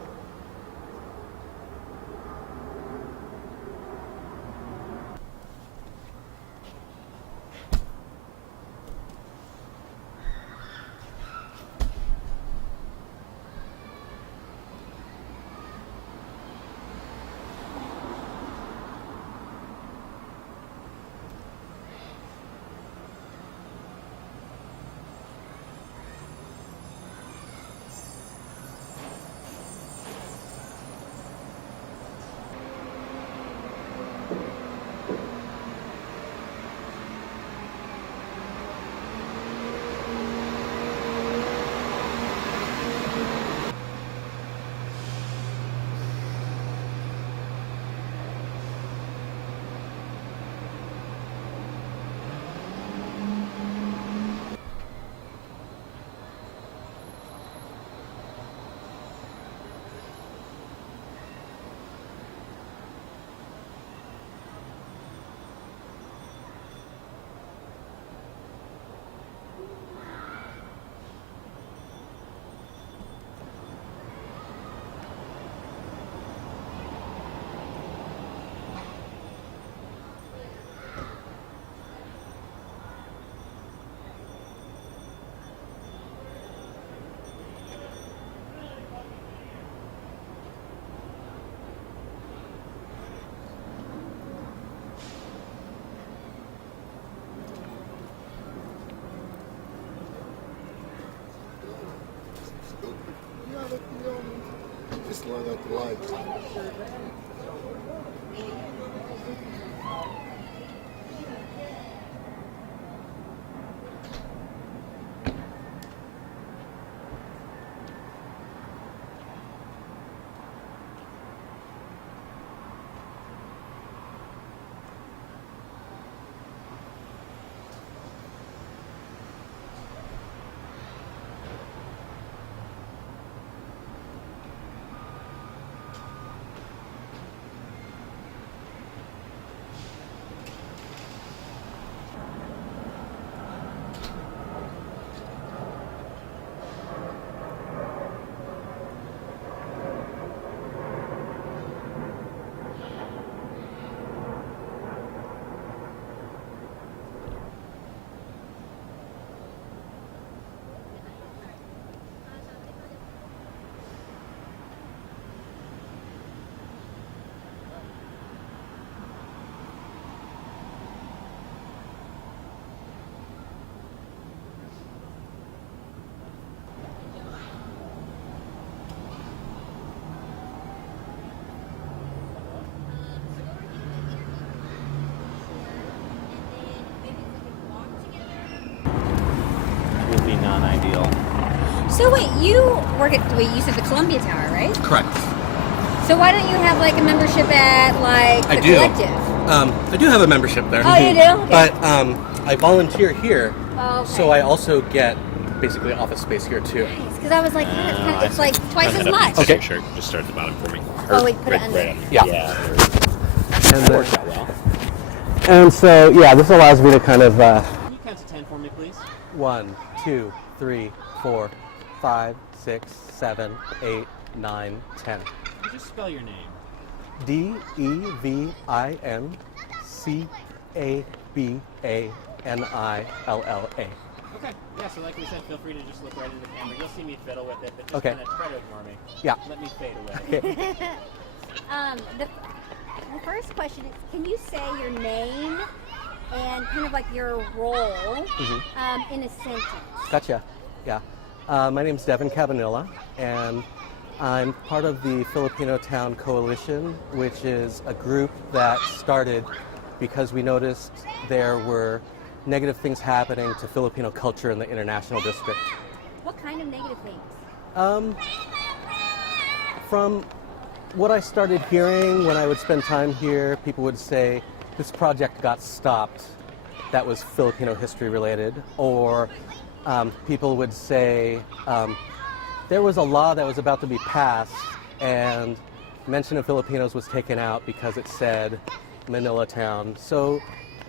Just look at the lights. Would be non-ideal. So wait, you work at, wait, you said the Columbia Tower, right? Correct. So why don't you have like a membership at like the Collective? I do have a membership there. Oh, you do? Okay. But I volunteer here, Oh, okay. so I also get basically office space here too. Because I was like, yeah, it's, kind of, it's like twice as much. Okay. Shirt. Just start at the bottom for me. Oh, wait, put it under. Yeah. And that worked out well. And so, yeah, this allows me to kind of Can you count to 10 for me, please? 1, 2, 3, 4, 5, 6, 7, 8, 9, 10. Can you just spell your name? DEVINCABANILLA. Okay. Yeah, so like we said, feel free to just look right into the camera. You'll see me fiddle with it, but just Okay. kind of try to ignore me. Yeah. Let me fade away. Okay. The first question is, can you say your name and kind of like your role in a sentence? Gotcha. Yeah. My name's Devin Cabanilla, and I'm part of the Filipino Town Coalition, which is a group that started because we noticed there were negative things happening to Filipino culture in the International District. What kind of negative things? From what I started hearing when I would spend time here, people would say, this project got stopped. That was Filipino history related. Or people would say there was a law that was about to be passed, and mention of Filipinos was taken out because it said Manila Town. So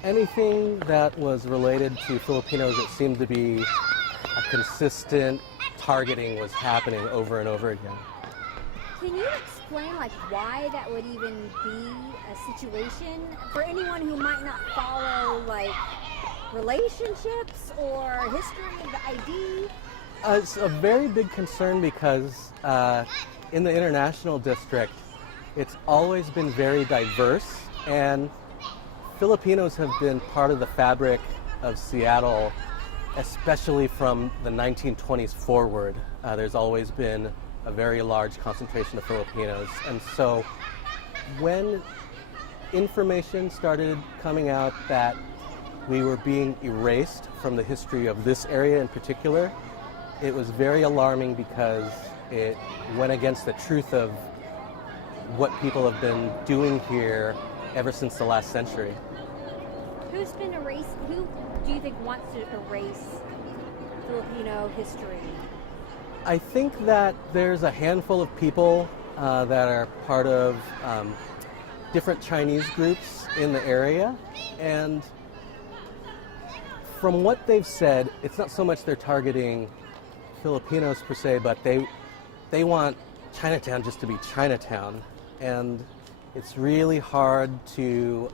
anything that was related to Filipinos, it seemed to be a consistent targeting was happening over and over again. Can you explain like why that would even be a situation for anyone who might not follow like relationships or history of the ID? It's a very big concern because in the international district, it's always been very diverse, and Filipinos have been part of the fabric of Seattle, especially from the 1920s forward. There's always been a very large concentration of Filipinos. And so when information started coming out that we were being erased from the history of this area in particular, it was very alarming because it went against the truth of what people have been doing here ever since the last century. Who do you think wants to erase Filipino history? I think that there's a handful of people that are part of different Chinese groups in the area, and from what they've said, it's not so much they're targeting Filipinos per se, but they want Chinatown just to be Chinatown, and it's really hard to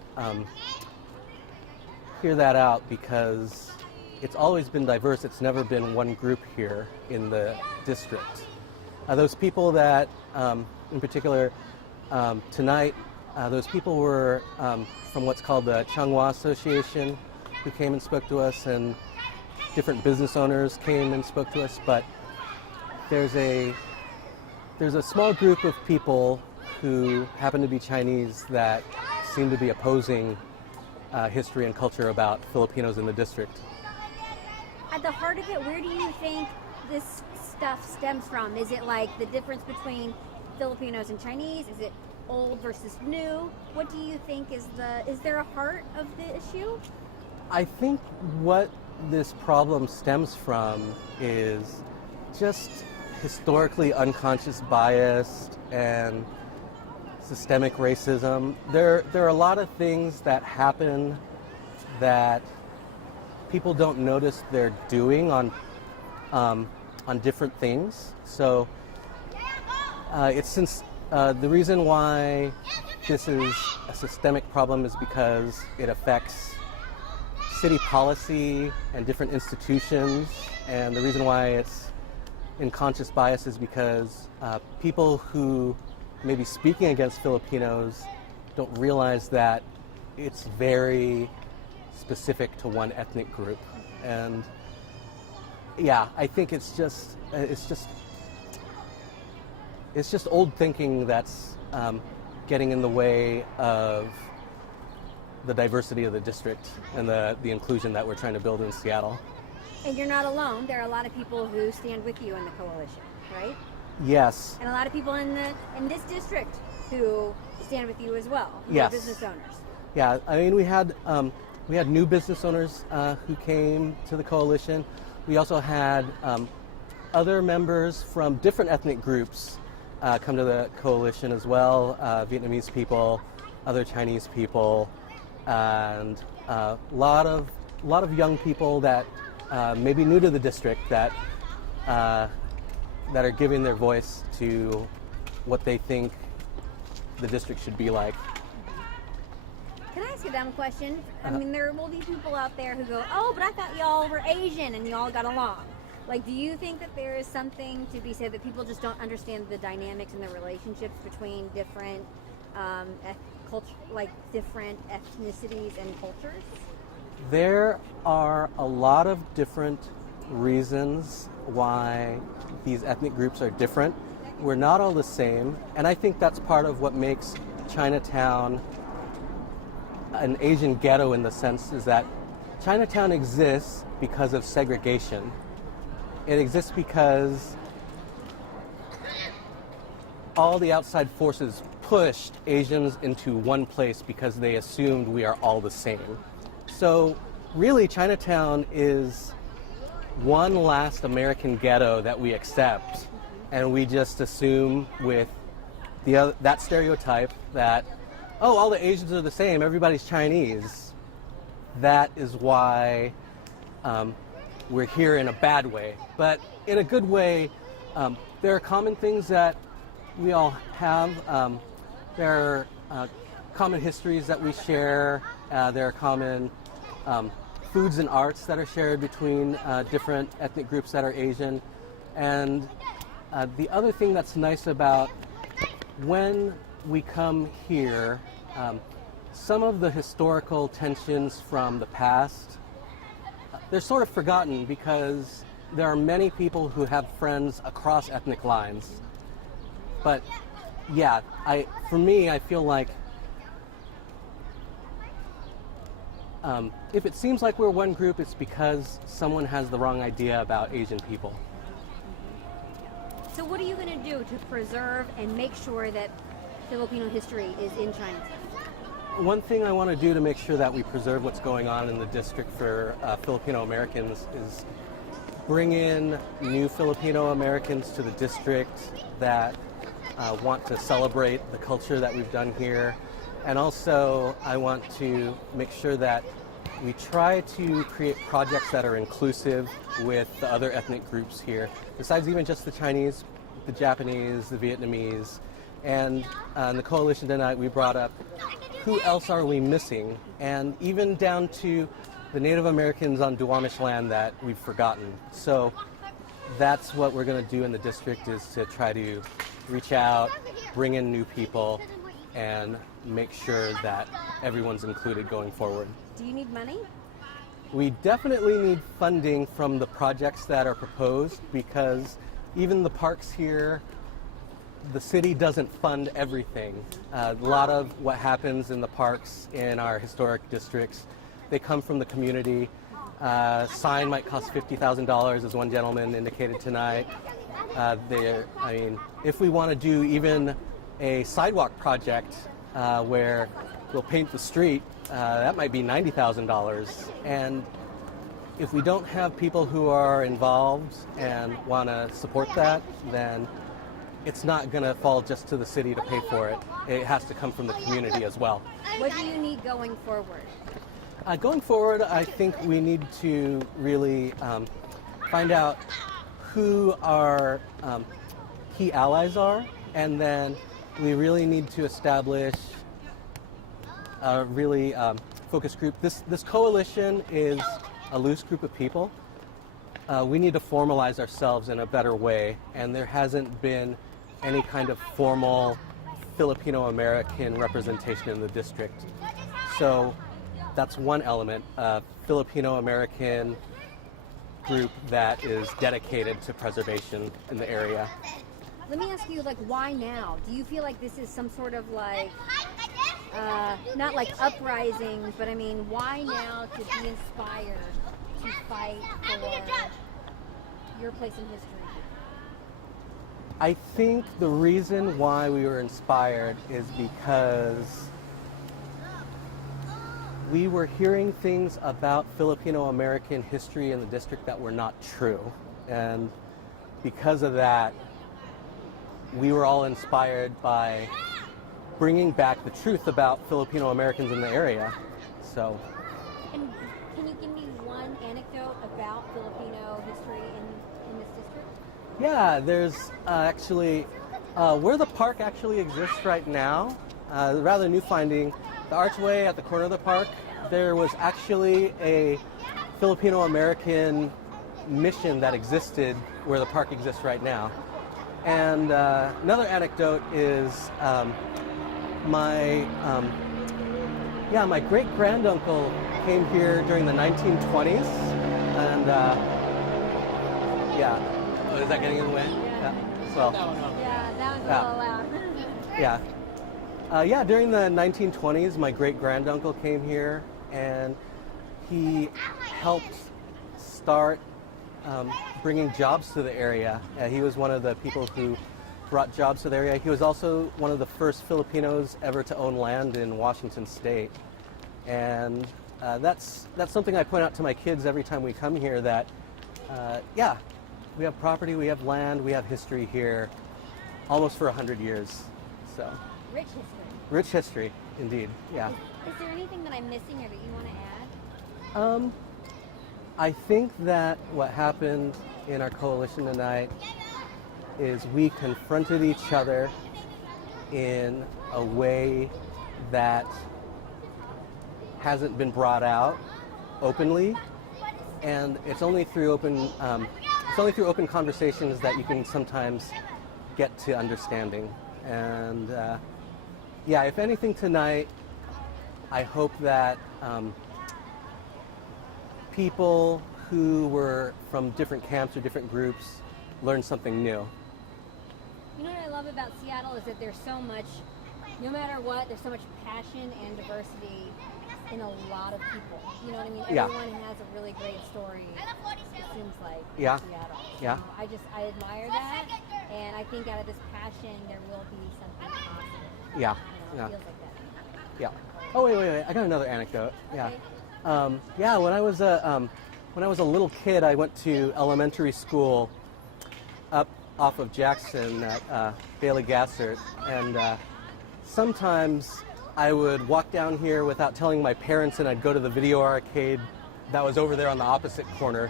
hear that out because it's always been diverse. It's never been one group here in the district. Those people that, in particular, tonight, those people were from what's called the Changhua Association, who came and spoke to us, and different business owners came and spoke to us. But there's a small group of people who happen to be Chinese that seem to be opposing history and culture about Filipinos in the district. At the heart of it, where do you think this stuff stems from? Is it like the difference between Filipinos and Chinese? Is it old versus new? What do you think is there a heart of the issue? I think what this problem stems from is just historically unconscious bias and systemic racism. There are a lot of things that happen that people don't notice they're doing on different things. So it's since the reason why this is a systemic problem is because it affects city policy and different institutions, and the reason why it's unconscious bias is because people who may be speaking against Filipinos don't realize that it's very specific to one ethnic group. And yeah, I think it's just old thinking that's getting in the way of the diversity of the district and the inclusion that we're trying to build in Seattle. And you're not alone. There are a lot of people who stand with you in the coalition, right? Yes. And a lot of people in this district who stand with you as well. Who Yes. are business owners. Yeah, I mean we had new business owners who came to the coalition. We also had other members from different ethnic groups come to the coalition as well. Vietnamese people, other Chinese people, and a lot of young people that may be new to the district that are giving their voice to what they think the district should be like. Can I ask a dumb question? I mean, there will be people out there who go, oh, but I thought y'all were Asian and y'all got along. Like, do you think that there is something to be said that people just don't understand the dynamics and the relationships between different different ethnicities and cultures? There are a lot of different reasons why these ethnic groups are different. We're not all the same, and I think that's part of what makes Chinatown an Asian ghetto in the sense is that Chinatown exists because of segregation. It exists because all the outside forces pushed Asians into one place because they assumed we are all the same. So really Chinatown is one last American ghetto that we accept, and we just assume with that stereotype that, oh, all the Asians are the same, everybody's Chinese. That is why we're here in a bad way. But in a good way, there are common things that we all have. There are common histories that we share. There are common foods and arts that are shared between different ethnic groups that are Asian. And the other thing that's nice about when we come here, some of the historical tensions from the past, they're sort of forgotten because there are many people who have friends across ethnic lines. But yeah, for me, I feel like if it seems like we're one group, it's because someone has the wrong idea about Asian people. So what are you going to do to preserve and make sure that Filipino history is in Chinatown? One thing I want to do to make sure that we preserve what's going on in the district for Filipino Americans is bring in new Filipino Americans to the district that want to celebrate the culture that we've done here. And also, I want to make sure that we try to create projects that are inclusive with the other ethnic groups here, besides even just the Chinese, the Japanese, the Vietnamese. And in the coalition tonight, we brought up who else are we missing, and even down to the Native Americans on Duwamish land that we've forgotten. So that's what we're going to do in the district, is to try to reach out, bring in new people, and make sure that everyone's included going forward. Do you need money? We definitely need funding from the projects that are proposed, because even the parks here, the city doesn't fund everything. A lot of what happens in the parks in our historic districts, they come from the community. Sign might cost $50,000, as one gentleman indicated tonight. If we want to do even a sidewalk project where we'll paint the street, that might be $90,000. And if we don't have people who are involved and want to support that, then it's not going to fall just to the city to pay for it. It has to come from the community as well. What do you need going forward? Going forward, I think we need to really find out who our key allies are, and then we really need to establish a really focused group. This coalition is a loose group of people. We need to formalize ourselves in a better way, and there hasn't been any kind of formal Filipino-American representation in the district. So that's one element, a Filipino-American group that is dedicated to preservation in the area. Let me ask you, why now? Do you feel like this is some sort of not like uprising, but why now to be inspired to fight for your place in history? I think the reason why we were inspired is because we were hearing things about Filipino-American history in the district that were not true. And because of that, we were all inspired by bringing back the truth about Filipino-Americans in the area. So. And can you give me one anecdote about Filipino history in this district? Yeah, there's actually, where the park actually exists right now, rather new finding, the archway at the corner of the park, there was actually a Filipino-American mission that existed where the park exists right now. And another anecdote is my great-granduncle came here during the 1920s, and Oh, is that getting in the way? Yeah. Well. Yeah, that was a little loud. During the 1920s, my great-granduncle came here, and he helped start bringing jobs to the area. He was one of the people who brought jobs to the area. He was also one of the first Filipinos ever to own land in Washington State. And that's something I point out to my kids every time we come here, that Yeah, we have property, we have land, we have history here, almost for 100 years. So Rich history. rich history, indeed. Yeah. Is there anything that I'm missing or that you want to add? I think that what happened in our coalition tonight is we confronted each other in a way that hasn't been brought out openly, and it's only through open conversations that you can sometimes get to understanding. And yeah, if anything tonight, I hope that people who were from different camps or different groups learned something new. You know what I love about Seattle is that there's so much, no matter what, there's so much passion and diversity in a lot of people. You know what I mean? Yeah. Everyone has a really great story, it seems like, Yeah. in Seattle. Yeah. So I admire that, and I think out of this passion, there will be something positive. Yeah. You know, Yeah. it feels like that. Yeah. Oh wait! I got another anecdote. Yeah. Okay. Yeah. When I was a little kid, I went to elementary school up off of Jackson at Bailey Gassert, and sometimes I would walk down here without telling my parents, and I'd go to the video arcade that was over there on the opposite corner,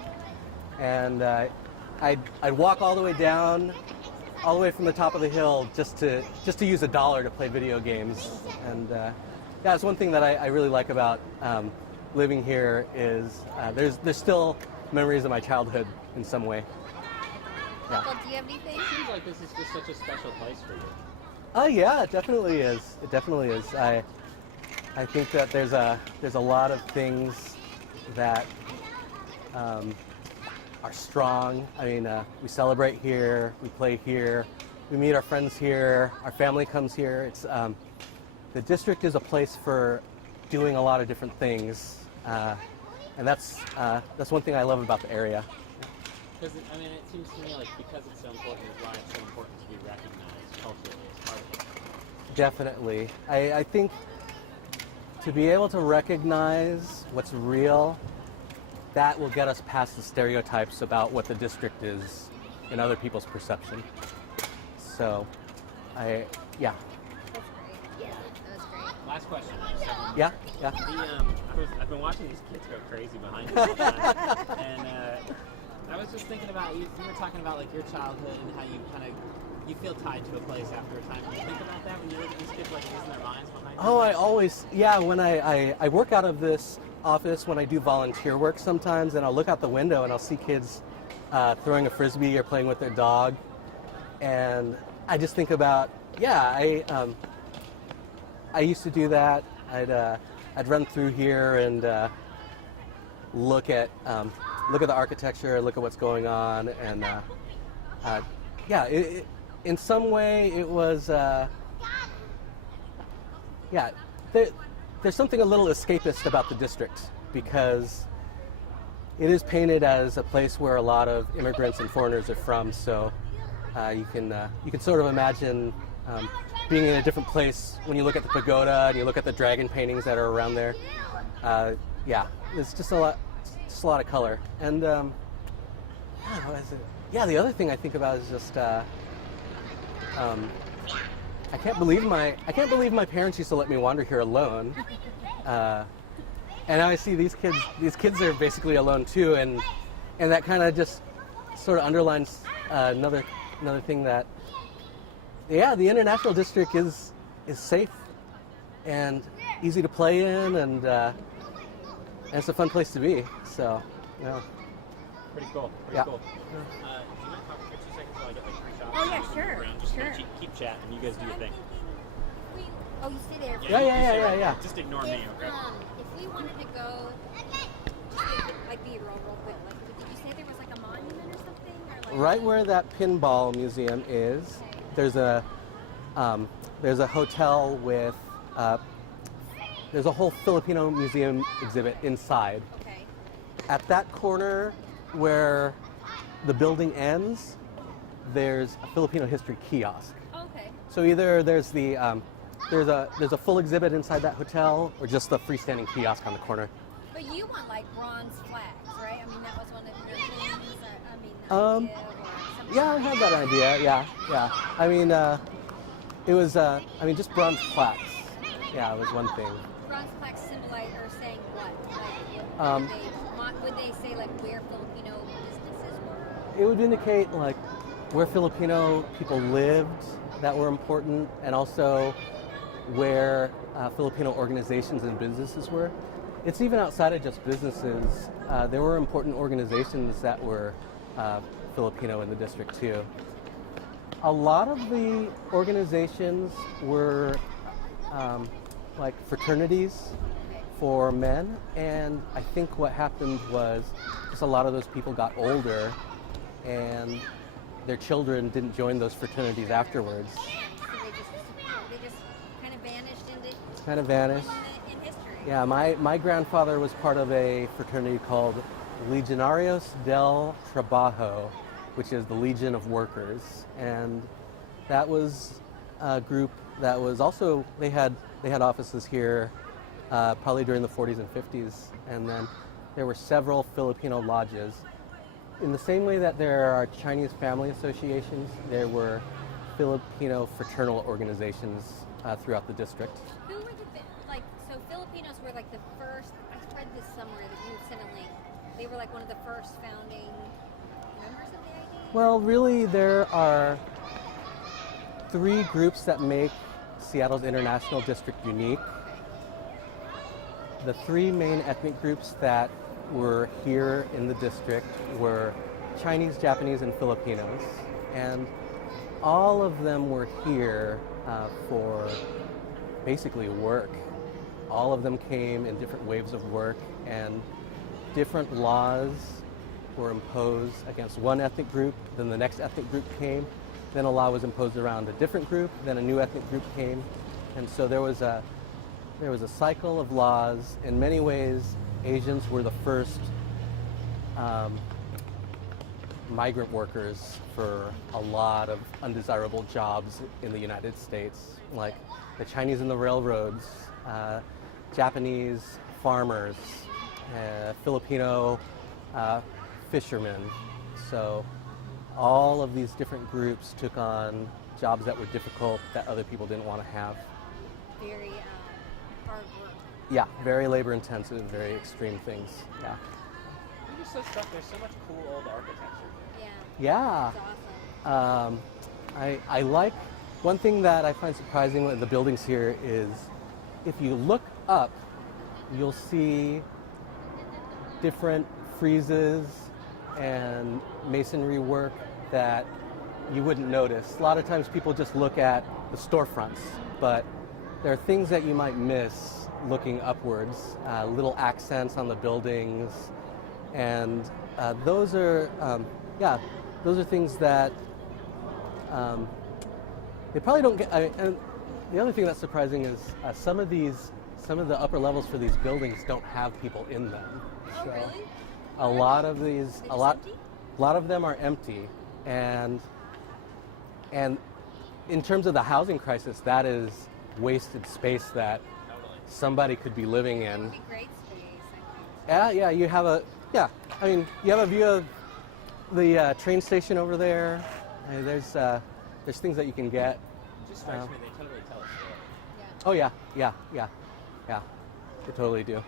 and I'd walk all the way down, all the way from the top of the hill, just to use $1 to play video games. And that's one thing that I really like about living here is there's still memories of my childhood in some way. Yeah. Michael, do you have anything? It seems like this is just such a special place for you. Oh yeah, it definitely is. It definitely is. I think that there's a lot of things that are strong. I mean, we celebrate here, we play here, we meet our friends here, our family comes here. It's the district is a place for doing a lot of different things, and that's one thing I love about the area. Because I mean, it seems to me like because it's so important is why it's so important to be recognized culturally as part of it. Definitely. I think to be able to recognize what's real, that will get us past the stereotypes about what the district is in other people's perception. So, yeah. That's great. Yeah, that was great. Last question. Yeah. I've been watching these kids go crazy behind you all the time, and I was just thinking about you were talking about like your childhood and how you feel tied to a place after a time. Do you think about that when you look at these kids like losing their minds behind you? Oh, I always, when I work out of this office, when I do volunteer work sometimes, and I'll look out the window and I'll see kids throwing a frisbee or playing with their dog, and I just think about, I used to do that. I'd run through here and look at the architecture, look at what's going on, and in some way it was there's something a little escapist about the district because it is painted as a place where a lot of immigrants and foreigners are from. So you can sort of imagine being in a different place when you look at the pagoda and you look at the dragon paintings that are around there. It's just a lot of color. And the other thing I think about is just I can't believe my parents used to let me wander here alone. And now I see these kids are basically alone too, and that kind of just sort of underlines another thing that the International District is safe and easy to play in, and it's a fun place to be. So, Pretty cool. Yeah. Cool. Do you mind talking for 2 seconds while I get like 3 shots? Oh, yeah, sure, Just sure. keep chatting. You guys do your thing. Oh, you stay there. Yeah. Just ignore me, okay? If we wanted to go, just like be real quick, like, did you say there was like a monument or something? Or like Right where that pinball museum is, there's a hotel with there's a whole Filipino museum exhibit inside. Okay. At that corner where the building ends, there's a Filipino history kiosk. Okay. So either there's there's a full exhibit inside that hotel, or just the freestanding kiosk on the corner. But you want like bronze flags, right? I mean, that was one of your things. Um, yeah, I had that idea. Yeah. I mean, it was. I mean, just bronze plaques. Yeah, it was one thing. Bronze plaques symbolize or saying what? Like, Um, would they say like where Filipino businesses were? It would indicate like where Filipino people lived that were important, and also where Filipino organizations and businesses were. It's even outside of just businesses. There were important organizations that were Filipino in the district too. A lot of the organizations were like fraternities for men, and I think what happened was just a lot of those people got older and their children didn't join those fraternities afterwards. So they just kind of vanished into Kind of vanished. in history. Yeah, my grandfather was part of a fraternity called Legionarios del Trabajo, which is the Legion of Workers, and that was a group that was also they had offices here probably during the 40s and 50s, and then there were several Filipino lodges. In the same way that there are Chinese family associations, there were Filipino fraternal organizations throughout the district. Who were so Filipinos were like the first, I read this somewhere that you sent a link. They were like one of the first founding members of the ID? Well, really, there are 3 groups that make Seattle's International District unique. The 3 main ethnic groups that were here in the district were Chinese, Japanese, and Filipinos. And all of them were here for basically work. All of them came in different waves of work, and different laws were imposed against one ethnic group, then the next ethnic group came, then a law was imposed around a different group, then a new ethnic group came. And so there was a cycle of laws. In many ways, Asians were the first migrant workers for a lot of undesirable jobs in the United States, like the Chinese in the railroads, Japanese farmers, Filipino fishermen. So all of these different groups took on jobs that were difficult that other people didn't want to have. Very hard work. Yeah, very labor intensive, very extreme things. Yeah. I'm just so struck. There's so much cool old architecture here. Yeah. That's awesome. I like, one thing that I find surprising with the buildings here is if you look up, you'll see different friezes and masonry work that you wouldn't notice. A lot of times people just look at the storefronts, but there are things that you might miss looking upwards, little accents on the buildings, and those are things that they probably don't get. And the other thing that's surprising is some of the upper levels for these buildings don't have people in them. Oh, So really? a lot of these, They're a just lot empty? of them are empty, and in terms of the housing crisis, that is wasted space that somebody could be living in. That'd be great space, I think. Yeah, you have a view of the train station over there. There's things that you can get. It just strikes me they totally tell a story. Oh yeah, they totally do.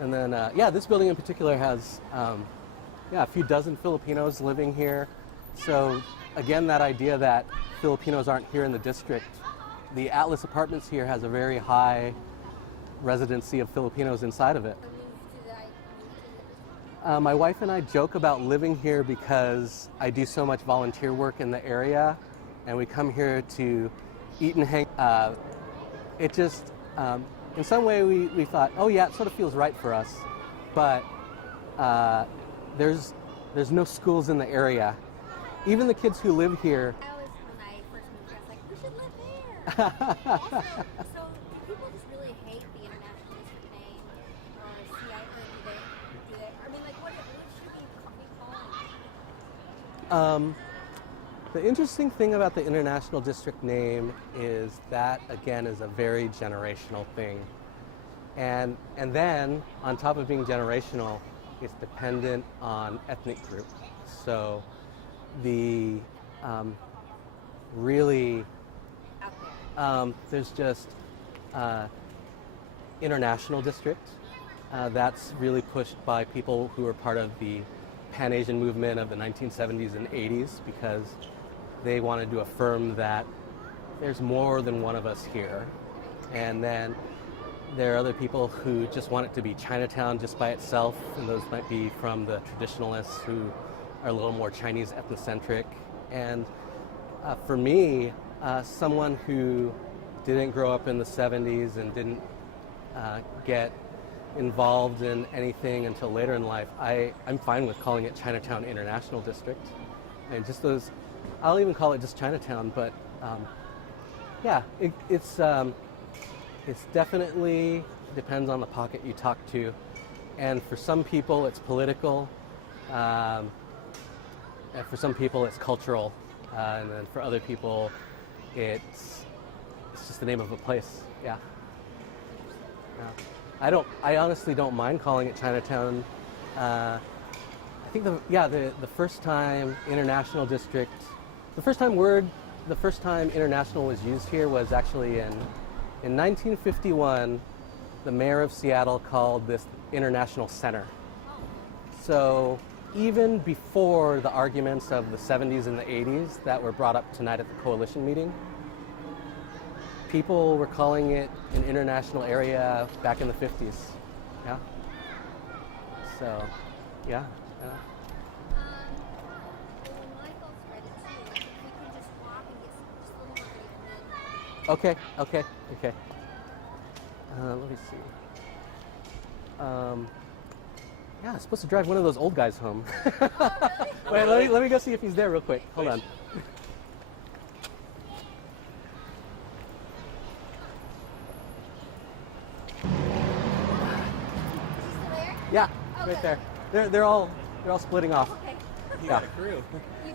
And then this building in particular has a few dozen Filipinos living here. So again, that idea that Filipinos aren't here in the district. The Atlas Apartments here has a very high residency of Filipinos inside of it. My wife and I joke about living here because I do so much volunteer work in the area, and we come here to eat and hang. It just, in some way, we thought, oh yeah, it sort of feels right for us, but there's no schools in the area. Even the kids who live here. I always, when I first moved here, I was like, we should live there. Also, so do people just really hate the international district name, or CI, or do they? I mean, like, what should we be calling it? The interesting thing about the International District name is that, again, is a very generational thing. And then, on top of being generational, it's dependent on ethnic group. So the really, there's just international district. That's really pushed by people who are part of the Pan-Asian movement of the 1970s and 80s because they wanted to affirm that there's more than one of us here. And then there are other people who just want it to be Chinatown just by itself, and those might be from the traditionalists who are a little more Chinese ethnocentric. And for me, someone who didn't grow up in the 70s and didn't get involved in anything until later in life, I'm fine with calling it Chinatown International District. And just those, I'll even call it just Chinatown, but yeah, it's definitely depends on the pocket you talk to. And for some people it's political, and for some people it's cultural, and then for other people it's just the name of a place. Yeah. I honestly don't mind calling it Chinatown. I think the first time international district, the first time international was used here was actually in 1951. The mayor of Seattle called this International Center. So even before the arguments of the 70s and the 80s that were brought up tonight at the coalition meeting, people were calling it an international area back in the 50s. Yeah. So, yeah. Okay. Let me see. Yeah, I'm supposed to drive one of those old guys home. Wait, let me go see if he's there real quick. Hold on. Yeah, right there. They're all splitting off. Okay. You got a crew.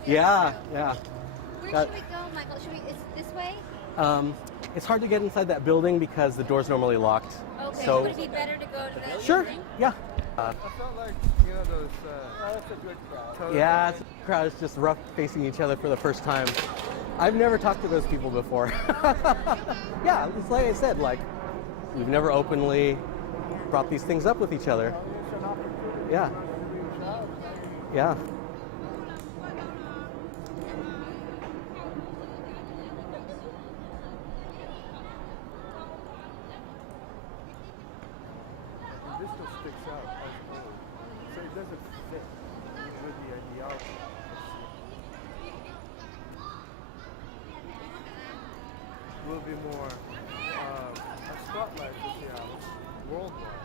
Yeah. Where should we go, Michael? Is it this way? It's hard to get inside that building because the door's normally locked. Okay. So Would it be better to go to that sure. building? Yeah. I felt like, those, that's a good crowd. Yeah, it's a crowd is just rough facing each other for the first time. I've never talked to those people before. Yeah, it's like I said, like we've never openly brought these things up with each other. Yeah. Yeah. This still sticks out as old, so it doesn't fit with the ideology. Will be more a spotlight for Seattle worldwide.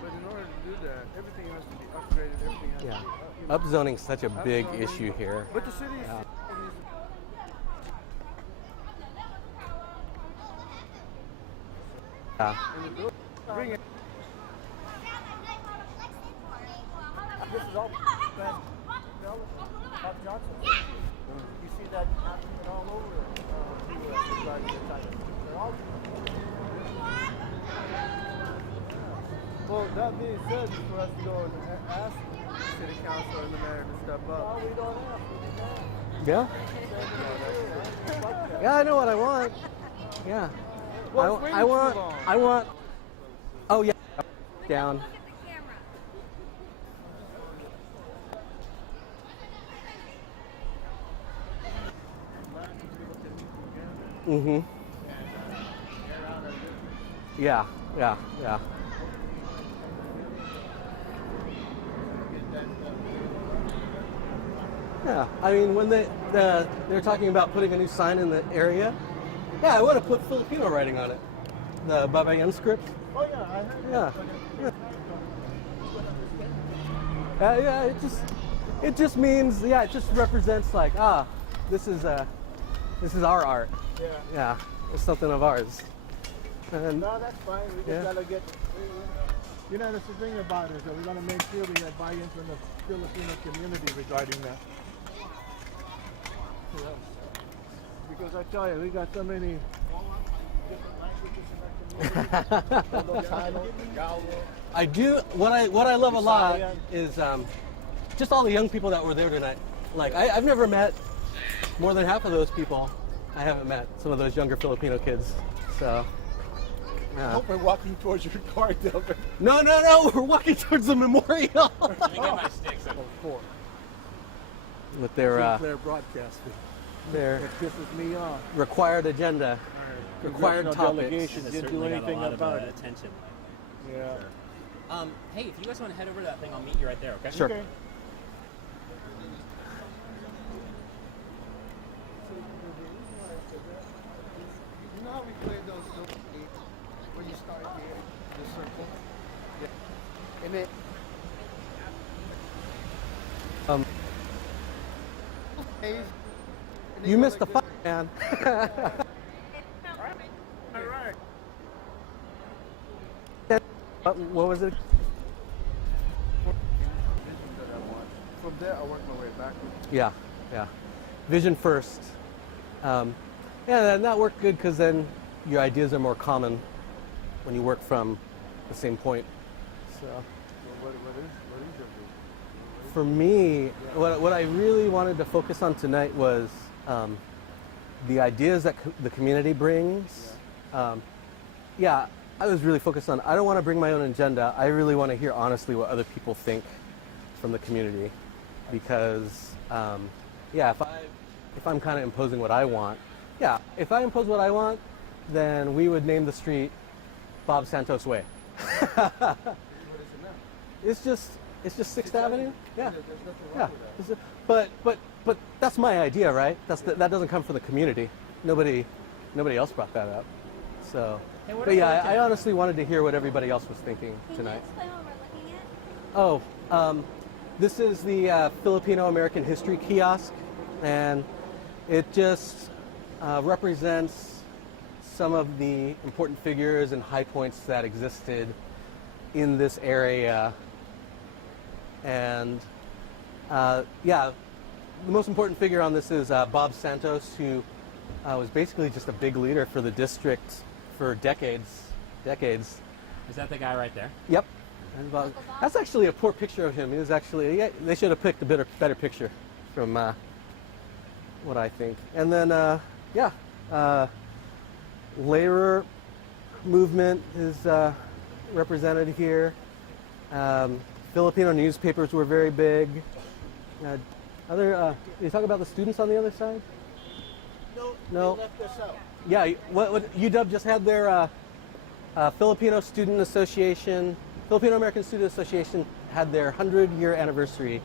But in order to do that, everything has to be upgraded. Everything has to be Upzoning is such a big issue here. But the city is. Yeah. Bring it. This is all Bob Johnson. You see that happening all over the U.S. regarding the China. They're all. Well, that being said, for us to go and ask the city council and the mayor to step up. Well, we don't have. Yeah. Yeah, I know what I want. Yeah. I want. Oh yeah. Down. Mhm. Yeah. Yeah, I mean, when they're talking about putting a new sign in the area, yeah, I want to put Filipino writing on it. The Babayan script. Oh yeah, I heard. Yeah. Yeah, it just means, yeah, it just represents like, this is our art. Yeah. Yeah, it's something of ours. And no, that's fine. We just gotta get. That's the thing about it is that we're gonna make sure we have buy-in from the Filipino community regarding that. Yeah. Because I tell you, we got so many different languages in our community. I do, what I love a lot is just all the young people that were there tonight. Like, I've never met more than half of those people. I haven't met some of those younger Filipino kids. So, I yeah. hope we're walking towards your car, Delbert. No, we're walking towards the memorial. Let me get my sticks. With their Sinclair Broadcasting. their It pisses me off. required agenda, required Congressional topics. delegation This didn't do certainly got a anything lot of about it. attention. Yeah. Hey, if you guys want to head over to that thing, I'll meet you right there. Okay. Sure. Okay. You know how we play those games when you start here, the circle? Yeah. And then You missed the fight, man. all right. What was it? From there, I work my way backwards. Yeah. Vision first. Yeah, and that worked good because then your ideas are more common when you work from the same point. So. What is your vision? For me, what I really wanted to focus on tonight was the ideas that the community brings. Yeah, I was really focused on, I don't want to bring my own agenda. I really want to hear honestly what other people think from the community. Because, yeah, if I'm kind of imposing what I want, yeah, if I impose what I want, then we would name the street Bob Santos Way. It's just 6th Avenue. Yeah. But that's my idea, right? That doesn't come from the community. Nobody else brought that up. So, but yeah, I honestly wanted to hear what everybody else was thinking tonight. Can you explain what we're looking at? Oh, this is the Filipino American History Kiosk, and it just represents some of the important figures and high points that existed in this area. And yeah, the most important figure on this is Bob Santos, who was basically just a big leader for the district for decades. Is that the guy right there? Yep. And that's actually a poor picture of him. He was actually, yeah, they should have picked a better picture from what I think. And then, yeah, labor movement is represented here. Filipino newspapers were very big. You talk about the students on the other side? No. They left us out. Yeah, what UW just had their Filipino Student Association, Filipino American Student Association had their 100-year anniversary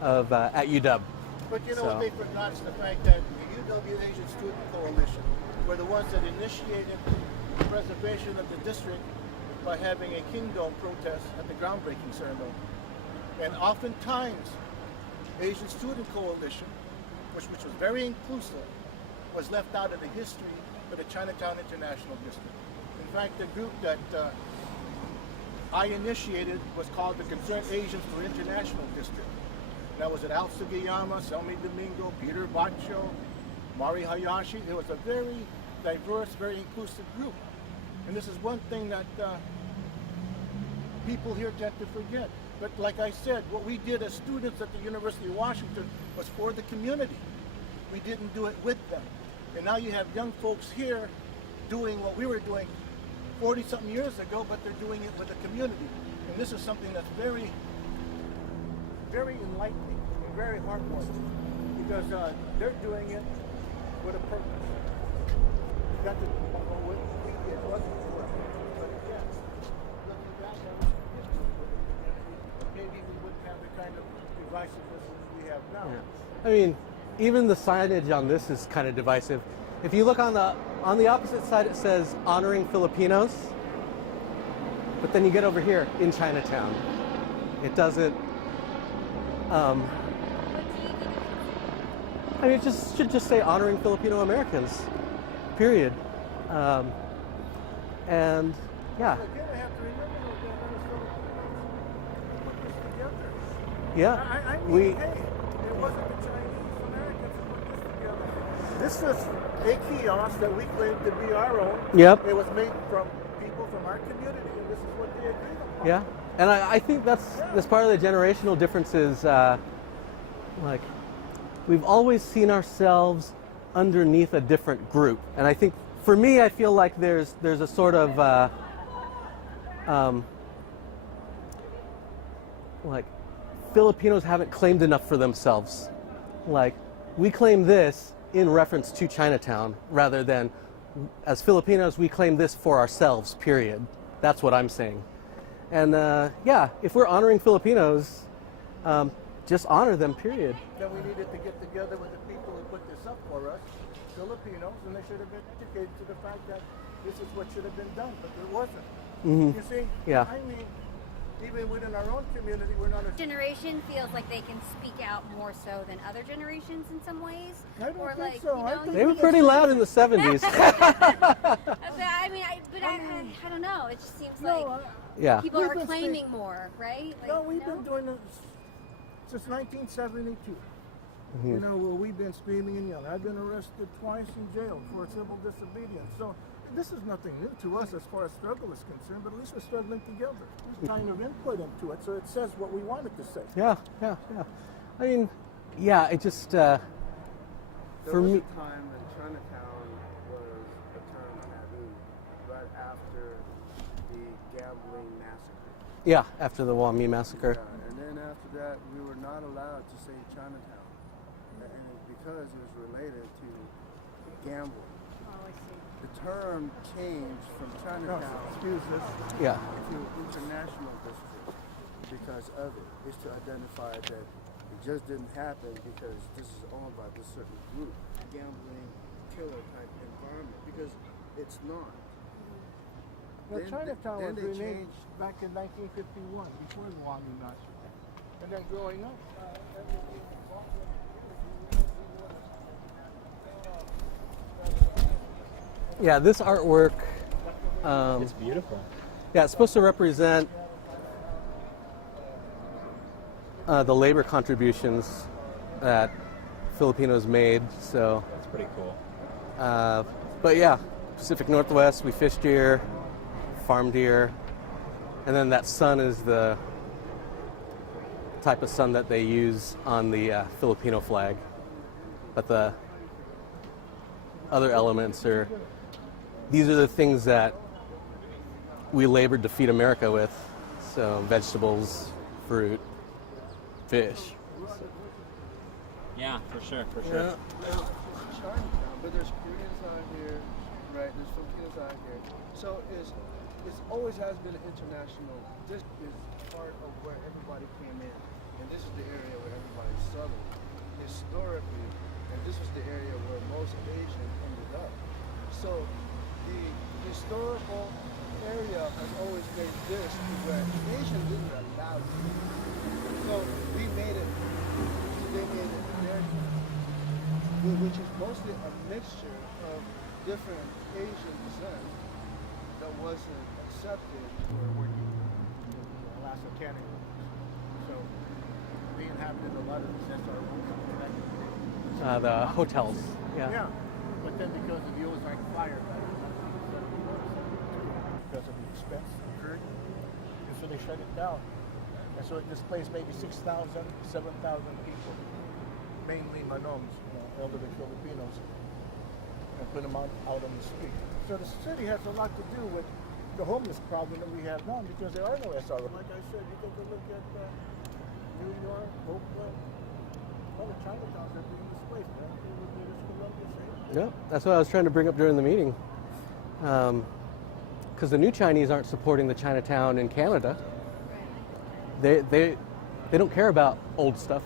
of at UW. But you know So. what they forgot is the fact that the UW Asian Student Coalition were the ones that initiated the preservation of the district by having a kingdom protest at the groundbreaking ceremony. And oftentimes, Asian Student Coalition, which was very inclusive, was left out of the history for the Chinatown International District. In fact, the group that I initiated was called the Concerned Asians for International District. And that was at Al Sugiyama, Selmy Domingo, Peter Baccio, Mari Hayashi. It was a very diverse, very inclusive group. And this is one thing that people here tend to forget. But like I said, what we did as students at the University of Washington was for the community. We didn't do it with them. And now you have young folks here doing what we were doing 40-something years ago, but they're doing it with the community. And this is something that's very, very enlightening and very heartwarming, because they're doing it with a purpose. Got to know what we did wasn't for us. But yeah, looking back on it, maybe we wouldn't have the kind of divisiveness we have now. Yeah. I mean, even the signage on this is kind of divisive. If you look on the opposite side, it says honoring Filipinos, but then you get over here in Chinatown, it doesn't. I mean, it should just say honoring Filipino Americans, period. And yeah. Again, I have to remember that Filipinos put this together. Yeah. I mean, hey, it wasn't the Chinese Americans who put this together. This was a kiosk that we claimed to be our own. Yep. It was made from people from our community, and this is what they agreed upon. Yeah, and I think that's part of the generational differences. Like, we've always seen ourselves underneath a different group. And I think, for me, I feel like there's a sort of like Filipinos haven't claimed enough for themselves. Like, we claim this in reference to Chinatown rather than as Filipinos we claim this for ourselves, period. That's what I'm saying. And yeah, if we're honoring Filipinos, just honor them, period. Then we needed to get together with the people who put this up for us, Filipinos, and they should have been educated to the fact that this is what should have been done, but it wasn't. Mhm. You see? Yeah. I mean, even within our own community, we're not a Generation feels like they can speak out more so than other generations in some ways. I don't or think like, so. You I know, think They were pretty loud in the 70s. I don't know. It just seems No, like Yeah. people We've are been claiming speak- more, right? Like, No, we've been doing this since 1972. You know, well, we've been screaming and yelling. I've been arrested twice and jailed for civil disobedience. So this is nothing new to us as far as struggle is concerned, but at least we're struggling together. We're trying to input into it so it says what we want it to say. Yeah. I mean, yeah, it just, There for was me, a time when Chinatown was a term taboo, right after the gambling massacre. yeah, after the Wami massacre. Yeah, and then after that, we were not allowed to say Chinatown, and because it was related to gambling. The term changed from Chinatown Yeah. to international district because of it. It's to identify that it just didn't happen because this is owned by this certain group. Gambling, killer type environment because it's not. Well, Then- Chinatown then was they renamed changed. back in 1951, before the Wami massacre. And then growing up, Yeah, this artwork. It's beautiful. Yeah, it's supposed to represent the labor contributions that Filipinos made. So, That's pretty cool. but yeah, Pacific Northwest, we fish deer, farm deer, and then that sun is the type of sun that they use on the Filipino flag. But the other elements are, these are the things that we labored to feed America with. So vegetables, fruit, fish. Yeah, for sure. Chinatown, but there's Koreans out here, right? There's Filipinos out here. So it's always has been an international. This is part of where everybody came in, and this is the area where everybody settled historically, and this was the area where most Asians ended up. So the historical area has always made this to where Asian didn't allow it. So we made it. They made it their turn, which is mostly a mixture of different Asian descent that wasn't accepted. were working in Alaska Canada. So they inhabited a lot of the SROs. The hotels. Yeah. But then because of the Ozark fire back in 1971, because of the expense incurred, and so they shut it down. And so it displaced maybe 6,000, 7,000 people, mainly Manoms, elderly Filipinos, and put them out on the street. So the city has a lot to do with the homeless problem that we have now because there are no SRO. Like I said, you take a look at New York, Oakland, all the Chinatowns are being displaced. Yeah, that's what I was trying to bring up during the meeting. Because the new Chinese aren't supporting the Chinatown in Canada. They don't care about old stuff.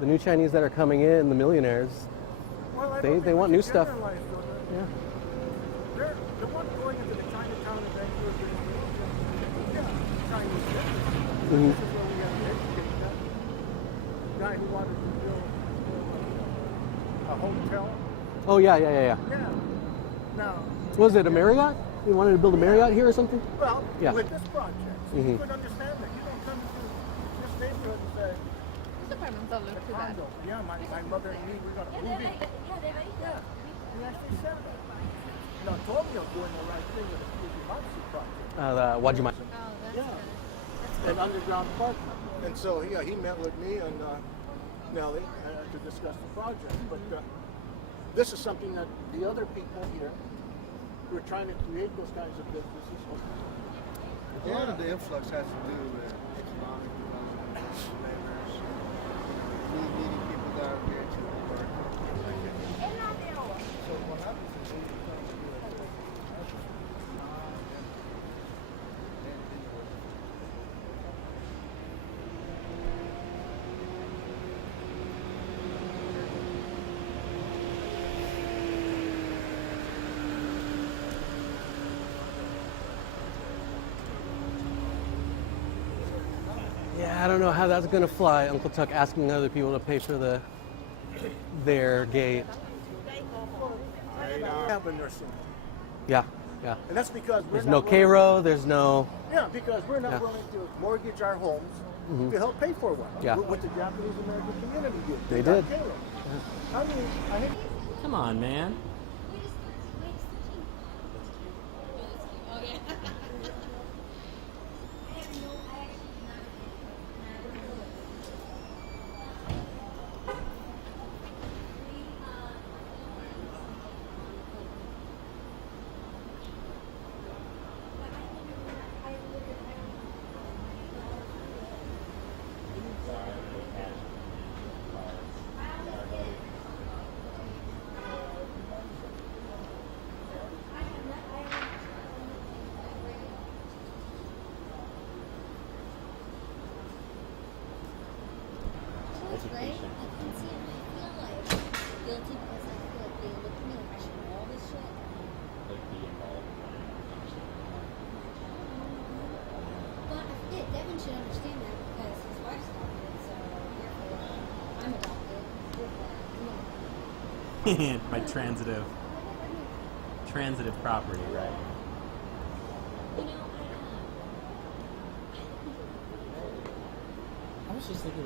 The new Chinese that are coming in, the millionaires, they want new stuff. Yeah. They're the ones going into the Chinatown and Vancouver. Yeah, Chinese business. Mhm. This is where we have to educate them. Guy who wanted to build a hotel. Oh yeah. Yeah. Now, Was it a Marriott? You wanted to build a Marriott here or something? well, Yeah. with this project, so Mhm. you could understand that. You don't come to this neighborhood and say, condo. Yeah, my mother and me, we're going to move in. Yeah, we actually said that. Now, Antonio's doing the right thing with the Fujimatsu project. The Wajima. Yeah, an underground park. And so, yeah, he met with me, and Nellie, to discuss the project. But this is something that the other people here who are trying to create those kinds of businesses. A lot of the influx has to do with economic development, laborers, needing people down here to work. So what happens is they become Yeah, I don't know how that's gonna fly. Uncle Tuck asking other people to pay for their gate. have a nursing home. Yeah, yeah. And that's because we're There's not no willing- K-row, there's no... Yeah, because we're not Yeah. willing to mortgage our homes Mhm. to help pay for one. Yeah. What the Japanese American community did. They got did. K-row. I mean, I hate... Come on, man. Education. Guilty because I feel like they look at me like I should know all this shit. Like be involved in learning. But I forget, Devin should understand that because his wife's adopted, so therefore I'm adopted. By transitive property, right? You know, I was just thinking